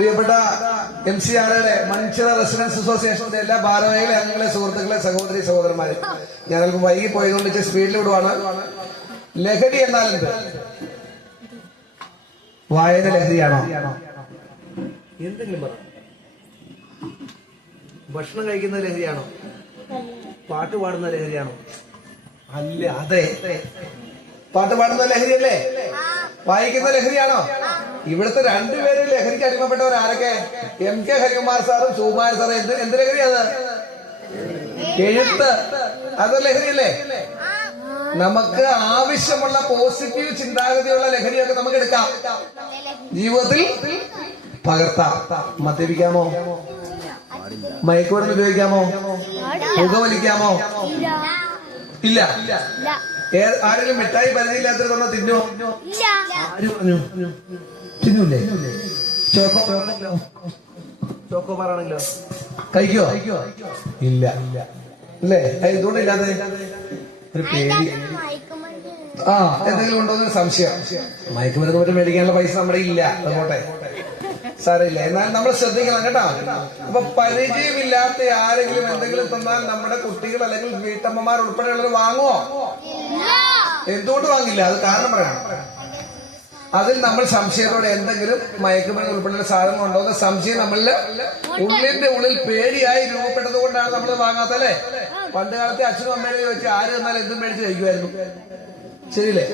പ്രിയപ്പെട്ട MCRയുടെ മഞ്ചിറ റെസിഡൻസ് അസോസിയേഷന്റെ എല്ലാ ഭാരവാഹികളെ, അംഗങ്ങളെ, സുഹൃത്തുക്കളെ, സഹോദരി സഹോദരന്മാരെ, ഞാൻ അല്പം വൈകി പോയതുകൊണ്ട് സ്പീഡിൽ വിടുവാണ്. ലഹരി എന്നാൽ എന്ത്? വായന ലഹരിയാണോ? എന്തെങ്കിലും പറ. ഭക്ഷണം കഴിക്കുന്ന ലഹരിയാണോ? പാട്ട് പാടുന്ന ലഹരിയാണോ? അല്ല. അതെ, പാട്ട് പാടുന്ന ലഹരിയല്ലേ? വായിക്കുന്ന ലഹരിയാണോ? ഇവിടുത്തെ രണ്ടുപേരും ലഹരിക്ക് അടിമപ്പെട്ടവർ ആരൊക്കെ? MK ഹരികുമാർ സാറും സുകുമാർ സാറും. എന്ത് ലഹരി അത്? എഴുത്ത്. അത് ലഹരിയല്ലേ? നമുക്ക് ആവശ്യമുള്ള പോസിറ്റീവ് ചിന്താഗതിയുള്ള ലഹരിയൊക്കെ നമുക്ക് എടുക്കാം, ജീവിതത്തിൽ പകർത്താം. മദ്യപിക്കാമോ? മയക്കുമരുന്ന് ഉപയോഗിക്കാമോ? പുകവലിക്കാമോ? ഇല്ല. ആരെങ്കിലും മിഠായി പരിധിയില്ലാത്ത തന്നെ തിന്നോ? ആര് പറഞ്ഞു? തിന്നൂല്ലേ? ചോക്കോബാറാണെങ്കിലോ കഴിക്കോ? ഇല്ല. അല്ലേ? ഇതുകൊണ്ടില്ലാതെ ഒരു പേടി. എന്തെങ്കിലും ഉണ്ടോ എന്നൊരു സംശയം. മയക്കുമരുന്ന് മറ്റും മേടിക്കാനുള്ള പൈസ നമ്മുടെ ഇല്ല. അതുകൊട്ടെ സാരമില്ല. എന്നാൽ നമ്മൾ ശ്രദ്ധിക്കണം കേട്ടോ. അപ്പൊ പരിചയമില്ലാത്ത ആരെങ്കിലും എന്തെങ്കിലും തന്നാൽ നമ്മുടെ കുട്ടികൾ അല്ലെങ്കിൽ വീട്ടമ്മമാർ ഉൾപ്പെടെയുള്ളവർ വാങ്ങുമോ? എന്തുകൊണ്ട് വാങ്ങില്ല? അത് കാരണം പറയണം. അതിൽ നമ്മൾ സംശയത്തോടെ എന്തെങ്കിലും മയക്കുമരുന്ന് ഉൾപ്പെടെയുള്ള സാധനങ്ങൾ ഉണ്ടോ എന്ന് സംശയം നമ്മളില് ഉള്ളിന്റെ ഉള്ളിൽ പേടിയായി രൂപപ്പെട്ടത് കൊണ്ടാണ് നമ്മൾ വാങ്ങാത്തല്ലേ. പണ്ട് കാലത്തെ അച്ഛനും അമ്മയുടെ ചോദിച്ച് ആര് തന്നാലും എന്തും മേടിച്ച് കഴിക്കുമായിരുന്നു. ശരിയല്ലേ?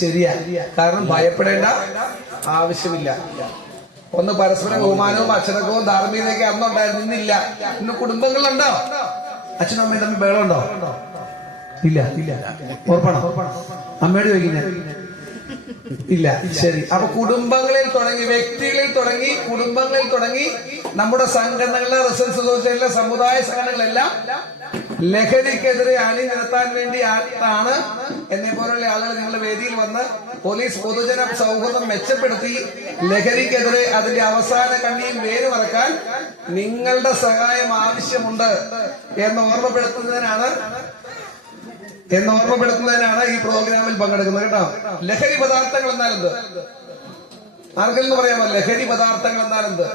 ശരിയാ. കാരണം ഭയപ്പെടേണ്ട ആവശ്യമില്ല. ഒന്ന് പരസ്പര ബഹുമാനവും അച്ചടക്കവും ധാർമ്മികതയൊക്കെ അന്നുണ്ടായിരുന്നു, ഇന്നില്ല. ഇന്ന് കുടുംബങ്ങളിലുണ്ടോ? അച്ഛനും അമ്മയും തമ്മിൽ ബഹളമുണ്ടോ? ഇല്ല. ഉറപ്പാണോ? അമ്മയോട് ചോദിക്കുന്നേ ഇല്ല. ശരി. അപ്പൊ കുടുംബങ്ങളിൽ തുടങ്ങി, വ്യക്തികളിൽ തുടങ്ങി, കുടുംബങ്ങളിൽ തുടങ്ങി, നമ്മുടെ സംഘടനകളിലെ റെസിഡൻസ് അസോസിയേഷനിലെ സമുദായ സംഘടനകളെല്ലാം ലഹരിക്കെതിരെ അണിനിരത്താൻ വേണ്ടി ആണ് എന്നെ പോലുള്ള ആളുകൾ നിങ്ങളുടെ വേദിയിൽ വന്ന് പോലീസ് പൊതുജന സൗഹൃദം മെച്ചപ്പെടുത്തി ലഹരിക്കെതിരെ അതിന്റെ അവസാന കണ്ണിയും വേര് മറക്കാൻ നിങ്ങളുടെ സഹായം ആവശ്യമുണ്ട് എന്ന് ഓർമ്മപ്പെടുത്തുന്നതിനാണ് ഈ പ്രോഗ്രാമിൽ പങ്കെടുക്കുന്നത് കേട്ടോ. ലഹരി പദാർത്ഥങ്ങൾ എന്നാൽ എന്ത്? ആർക്കെങ്കിലും പറയാമോ ലഹരി പദാർത്ഥങ്ങൾ എന്നാൽ എന്ത്?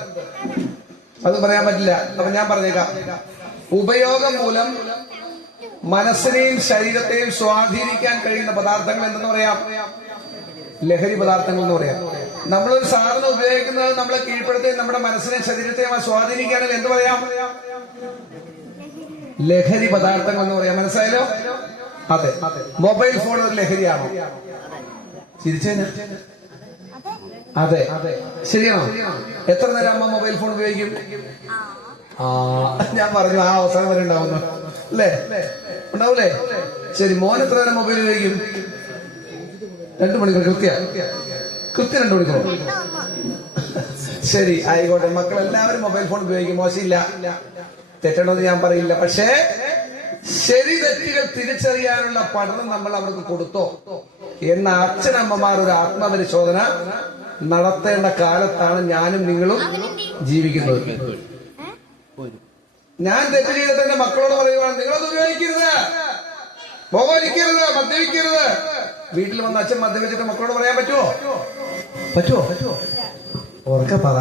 അത് പറയാൻ പറ്റില്ല. അപ്പൊ ഞാൻ പറഞ്ഞേക്കാം. ഉപയോഗം മൂലം മനസ്സിനെയും ശരീരത്തെയും സ്വാധീനിക്കാൻ കഴിയുന്ന പദാർത്ഥങ്ങൾ എന്തെന്ന് പറയാം? ലഹരി പദാർത്ഥങ്ങൾ എന്ന് പറയാം. നമ്മളൊരു സാധനം ഉപയോഗിക്കുന്നത് നമ്മളെ കീഴ്പ്പെടുത്തുകയും നമ്മുടെ മനസ്സിനെയും ശരീരത്തെയും സ്വാധീനിക്കുകയാണെങ്കിൽ എന്ത് പറയാം? ലഹരി പദാർത്ഥങ്ങൾ എന്ന് പറയാം. മനസ്സിലായല്ലോ? അതെ. മൊബൈൽ ഫോൺ ഒരു ലഹരിയാണോ? ചിരിച്ചേന്. അതെ. ശരിയാണോ? എത്ര നേരം അമ്മ മൊബൈൽ ഫോൺ ഉപയോഗിക്കും? ഞാൻ പറഞ്ഞു ആ അവസാനം വരെ ഉണ്ടാവുന്നു അല്ലേ? ഉണ്ടാവൂലേ? ശരി. മോൻ എത്ര നേരം മൊബൈൽ ഉപയോഗിക്കും? 2 മണിക്കൂർ. കൃത്യം 2 മണിക്കൂർ. ശരി, ആയിക്കോട്ടെ. മക്കളെല്ലാവരും മൊബൈൽ ഫോൺ ഉപയോഗിക്കും, മോശമില്ല, തെറ്റണമെന്ന് ഞാൻ പറയില്ല. പക്ഷേ ശരി തെറ്റുകൾ തിരിച്ചറിയാനുള്ള പഠനം നമ്മൾ അവർക്ക് കൊടുത്തോ എന്ന അച്ഛനമ്മമാർ ഒരു ആത്മപരിശോധന നടത്തേണ്ട കാലത്താണ് ഞാനും നിങ്ങളും ജീവിക്കുന്നത്. ഞാൻ തെറ്റ് ചെയ്തിട്ട് എന്റെ മക്കളോട് പറയുവാണ്, നിങ്ങളത് ഉപയോഗിക്കരുത്, പുകവലിക്കരുത്, മദ്യപിക്കരുത്. വീട്ടിൽ വന്ന് അച്ഛൻ മദ്യപിച്ചിട്ട് മക്കളോട് പറയാൻ പറ്റുമോ? ഉറക്കെ പറ.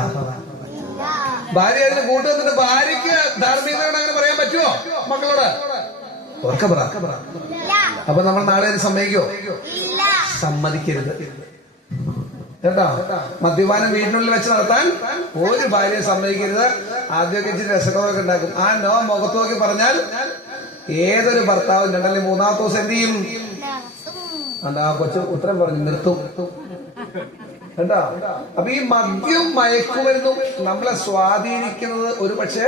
ഭാര്യ അതിന് കൂട്ടുവന്നിട്ട് ഭാര്യയ്ക്ക് ധാർമ്മികതയോട് അങ്ങനെ പറയാൻ പറ്റുമോ മക്കളോട്? ഉറക്കെ പറ. അപ്പൊ നമ്മൾ നാളെ ഇത് സമ്മതിക്കോ? സമ്മതിക്കരുത് കേട്ടോ. മദ്യപാനം വീട്ടിനുള്ളിൽ വെച്ച് നടത്താൻ ഒരു ഭാര്യയെ സമ്മതിക്കരുത്. ആദ്യമൊക്കെ ഇച്ചിരി രസകരമൊക്കെ ഉണ്ടാക്കും. ആ നോ മുഖത്ത് നോക്കി പറഞ്ഞാൽ ഏതൊരു ഭർത്താവും 2 അല്ലെങ്കിൽ 3-ാമത്തെ ദിവസം എന്ത് ചെയ്യും? ആ കൊച്ചു ഉത്തരം പറഞ്ഞു നിർത്തും കേട്ടോ. അപ്പൊ ഈ മദ്യവും മയക്കുമരുന്നും നമ്മളെ സ്വാധീനിക്കുന്നത് ഒരു പക്ഷേ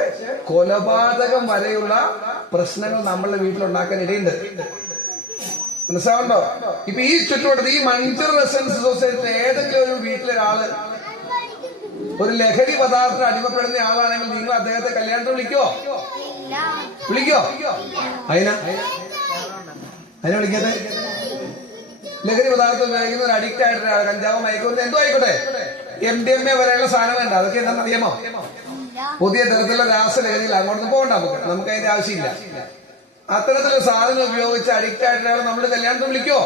കൊലപാതകം വരെയുള്ള പ്രശ്നങ്ങൾ നമ്മളുടെ വീട്ടിലുണ്ടാക്കാൻ ഇടയുണ്ട്. മനസ്സിലാവണ്ടോ? ഇപ്പൊ ഈ ചുറ്റുവട്ടത്ത് ഈ മഞ്ചിറ റെസിഡൻസ് സൊസൈറ്റിയിലെ ഏതെങ്കിലും ഒരു വീട്ടിലൊരാള് ഒരു ലഹരി പദാർത്ഥം അടിമപ്പെടുന്ന ആളാണെങ്കിൽ നിങ്ങൾ അദ്ദേഹത്തെ കല്യാണത്തിന് വിളിക്കോ? അതിനെ വിളിക്കാതെ ലഹരി പദാർത്ഥം ഉപയോഗിക്കുന്ന ഒരു അഡിക്റ്റ് ആയിട്ട് കഞ്ചാവ് മയക്കുമരുന്ന് എന്തോ ആയിക്കോട്ടെ, MDMA വരെയുള്ള സാധനങ്ങളുണ്ട്. അതൊക്കെ എന്താണെന്ന് അറിയാമോ? പുതിയ തരത്തിലുള്ള രാസലഹരിയിൽ അങ്ങോട്ട് പോകണ്ട. നമുക്ക് അതിന്റെ ആവശ്യമില്ല. അത്തരത്തിലുള്ള സാധനം ഉപയോഗിച്ച് അഡിക്റ്റ് ആയിട്ടാണ് നമ്മൾ കല്യാണത്തിന് വിളിക്കോ?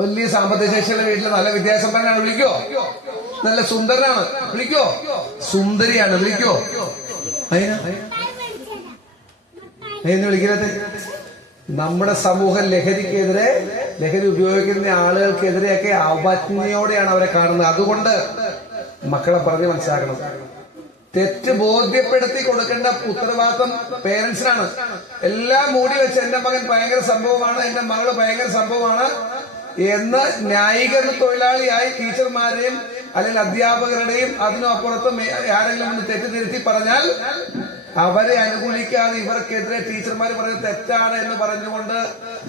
വലിയ സാമ്പത്തിക ശേഷിയുള്ള വീട്ടിൽ നല്ല വിദ്യാസമ്പന്നനാണ്, വിളിക്കോ? നല്ല സുന്ദരനാണ്, വിളിക്കോ? സുന്ദരിയാണ്, വിളിക്കോ? അതിന് വിളിക്കുന്നത് നമ്മുടെ സമൂഹം ലഹരിക്കെതിരെ, ലഹരി ഉപയോഗിക്കുന്ന ആളുകൾക്കെതിരെയൊക്കെ അവജ്ഞയോടെയാണ് അവരെ കാണുന്നത്. അതുകൊണ്ട് മക്കളെ പറഞ്ഞ് മനസ്സിലാക്കണം. തെറ്റ് ബോധ്യപ്പെടുത്തി കൊടുക്കേണ്ട ഉത്തരവാദിത്വം പേരൻസിനാണ്. എല്ലാം മൂടി വെച്ച് എന്റെ മകൻ ഭയങ്കര സംഭവമാണ്, എന്റെ മകള് ഭയങ്കര സംഭവമാണ് എന്ന് ന്യായീകരണ തൊഴിലാളിയായി ടീച്ചർമാരെയും അല്ലെങ്കിൽ അധ്യാപകരുടെയും അതിനും അപ്പുറത്തും ആരെങ്കിലും ഒന്ന് തെറ്റിദ്ധരുത്തി പറഞ്ഞാൽ അവരെ അനുകൂലിക്കാതെ ഇവർക്കെതിരെ ടീച്ചർമാർ പറയുന്നത് തെറ്റാണ് എന്ന് പറഞ്ഞുകൊണ്ട്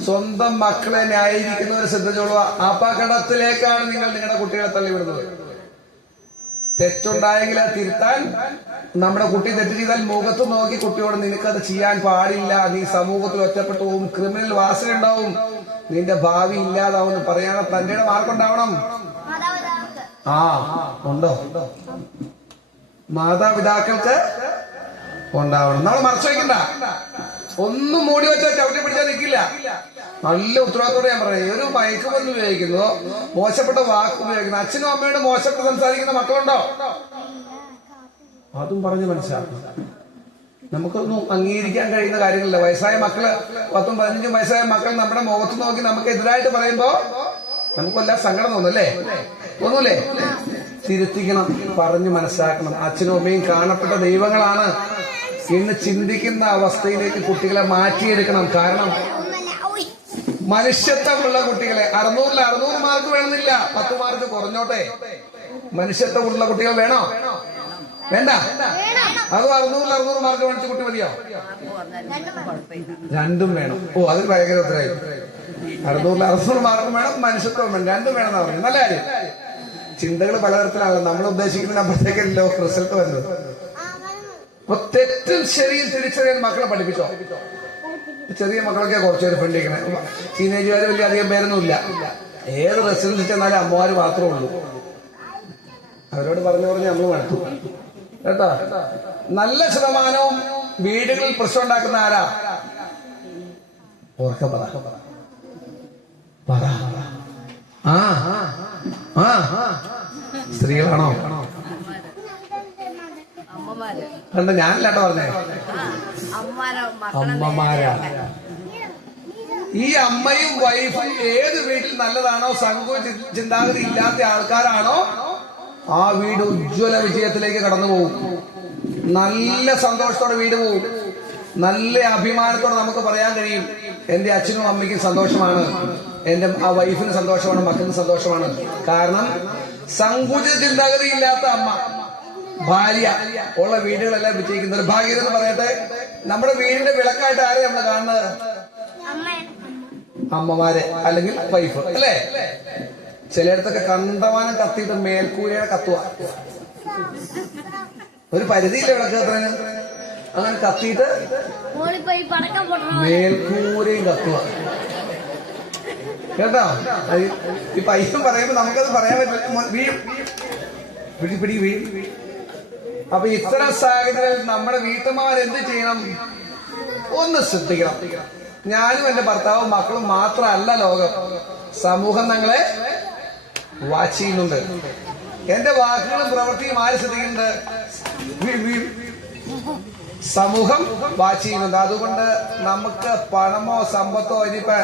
സ്വന്തം മക്കളെ ന്യായീകരിക്കുന്നവരെ ശ്രദ്ധിച്ചോളുക. അപകടത്തിലേക്കാണ് നിങ്ങൾ നിങ്ങളുടെ കുട്ടികളെ തള്ളിവിടുന്നത്. തെറ്റുണ്ടായെങ്കിൽ അത് തിരുത്താൻ, നമ്മുടെ കുട്ടി തെറ്റ് ചെയ്താൽ മുഖത്ത് നോക്കി കുട്ടിയോട് നിനക്കത് ചെയ്യാൻ പാടില്ല, നീ സമൂഹത്തിൽ ഒറ്റപ്പെട്ടു പോകും, ക്രിമിനൽ വാസന ഉണ്ടാവും, നിന്റെ ഭാവി ഇല്ലാതാവും പറയാനുള്ള തന്റെ മാർക്കുണ്ടാവണം. ആ ഉണ്ടോ? മാതാപിതാക്കൾക്ക് ഉണ്ടാവണം. നമ്മൾ മറച്ചു വയ്ക്കണ്ട. ഒന്നും മൂടി വെച്ചാൽ ചവിട്ടി പിടിച്ചാൽ നിൽക്കില്ല. നല്ല ഉത്തരവാദിത്തോടെ ഞാൻ പറയാം. ഒരു മയക്കുമരുന്ന് ഉപയോഗിക്കുന്നതോ മോശപ്പെട്ട വാക്ക് ഉപയോഗിക്കുന്നു, അച്ഛനും അമ്മയോട് മോശപ്പെട്ട് സംസാരിക്കുന്ന മക്കളുണ്ടോ? അതും പറഞ്ഞ് മനസ്സിലാക്കണം. നമുക്കൊന്നും അംഗീകരിക്കാൻ കഴിയുന്ന കാര്യങ്ങളില്ല. വയസ്സായ മക്കള് 10ഉം 15ഉം വയസ്സായ മക്കൾ നമ്മുടെ മുഖത്ത് നോക്കി നമുക്ക് എതിരായിട്ട് പറയുമ്പോ നമുക്കെല്ലാം സങ്കടം തോന്നല്ലേ? തോന്നൂലേ? തിരുത്തിക്കണം, പറഞ്ഞ് മനസ്സിലാക്കണം. അച്ഛനും അമ്മയും കാണപ്പെട്ട ദൈവങ്ങളാണ് എന്ന് ചിന്തിക്കുന്ന അവസ്ഥയിലേക്ക് കുട്ടികളെ മാറ്റിയെടുക്കണം. കാരണം മനുഷ്യത്വമുള്ള കുട്ടികളെ 600 മാർക്ക് വേണമെന്നില്ല, 10 മാർക്ക് കുറഞ്ഞോട്ടെ. മനുഷ്യത്വമുള്ള കുട്ടികൾ വേണോ? വേണ്ട? അത് 600 മാർക്ക് മേടിച്ച കുട്ടി മതിയോ? രണ്ടും വേണം. ഓ, അതിൽ ഭയങ്കര ഉത്തരവായി. 600 മാർക്ക് വേണം, മനുഷ്യത്വം വേണം, രണ്ടും വേണം എന്നാ പറഞ്ഞു. നല്ല കാര്യം. ചിന്തകൾ പലതരത്തിലാണ്. നമ്മൾ ഉദ്ദേശിക്കുന്നതിനപ്പുറത്തേക്കല്ലോ റിസൾട്ട് വരുന്നത്. അപ്പൊ തെറ്റും ശരിയും തിരിച്ചറിയാൻ മക്കളെ പഠിപ്പിച്ചോ. ചെറിയ മക്കളൊക്കെ കുറച്ചുപേര് ഫ്രണ്ടിരിക്കണേ. ടീനേജുകാർ വലിയ അധികം പേരൊന്നുമില്ല. ഏത് റെസിഡൻസിൽ ചെന്നാലും അമ്മമാര് മാത്രമേ ഉള്ളൂ. അവരോട് പറഞ്ഞു നമ്മൾ മടുത്തു കേട്ടോ. നല്ല ശതമാനവും വീടുകളിൽ പ്രശ്നം ഉണ്ടാക്കുന്ന ആരാ? ഓർക്ക പറ. ആ ആ സ്ത്രീകളാണോ? കണ്ട ഞാനല്ലാട്ടോ പറഞ്ഞേ, അമ്മമാരാ. ഈ അമ്മയും വൈഫും ഏത് വീട്ടിൽ നല്ലതാണോ, സങ്കോച ചിന്താഗതി ഇല്ലാത്ത ആൾക്കാരാണോ, ആ വീട് ഉജ്ജ്വല വിജയത്തിലേക്ക് കടന്നു പോകും. നല്ല സന്തോഷത്തോടെ വീട് പോകും. നല്ല അഭിമാനത്തോടെ നമുക്ക് പറയാൻ കഴിയും, എന്റെ അച്ഛനും അമ്മയ്ക്കും സന്തോഷമാണ്, എന്റെ ആ വൈഫിന് സന്തോഷമാണ്, മക്കൾക്ക് സന്തോഷമാണ്. കാരണം സങ്കുച ചിന്താഗതി ഇല്ലാത്ത അമ്മ, ഭാര്യ ഉള്ള വീടുകളെല്ലാം വിജയിക്കുന്നത്. ഭാഗ്യം എന്ന് പറയട്ടെ, നമ്മുടെ വീടിന്റെ വിളക്കായിട്ട് ആരെയും നമ്മൾ കാണുന്നത്? അമ്മമാരെ അല്ലെങ്കിൽ വൈഫ് അല്ലേ? ചിലയിടത്തൊക്കെ കണ്ടമാനം കത്തിയിട്ട് മേൽക്കൂരയുടെ കത്തുക. ഒരു പരിധിയില്ല വിളക്ക് കത്തുന്നതിന്. അങ്ങനെ കത്തിയിട്ട് മേൽക്കൂരയും കത്തുക കേട്ടോ. ഈ പൈസ പറയുമ്പോ നമുക്കത് പറയാൻ പറ്റില്ല, വീഴും, പിടി വീഴും. അപ്പൊ ഇത്തരം സാഹചര്യത്തിൽ നമ്മുടെ വീട്ടമ്മമാർ എന്ത് ചെയ്യണം? ഒന്ന് ശ്രദ്ധിക്കണം. ഞാനും എന്റെ ഭർത്താവും മക്കളും മാത്രമല്ല ലോകം, സമൂഹം ഞങ്ങളെ വാച്ച് ചെയ്യുന്നുണ്ട്. എന്റെ വാക്കുകളും പ്രവൃത്തിയും ആര് ശ്രദ്ധിക്കുന്നുണ്ട്? സമൂഹം വാച്ച് ചെയ്യുന്നുണ്ട്. അതുകൊണ്ട് നമുക്ക് പണമോ സമ്പത്തോ ഇനിയിപ്പോ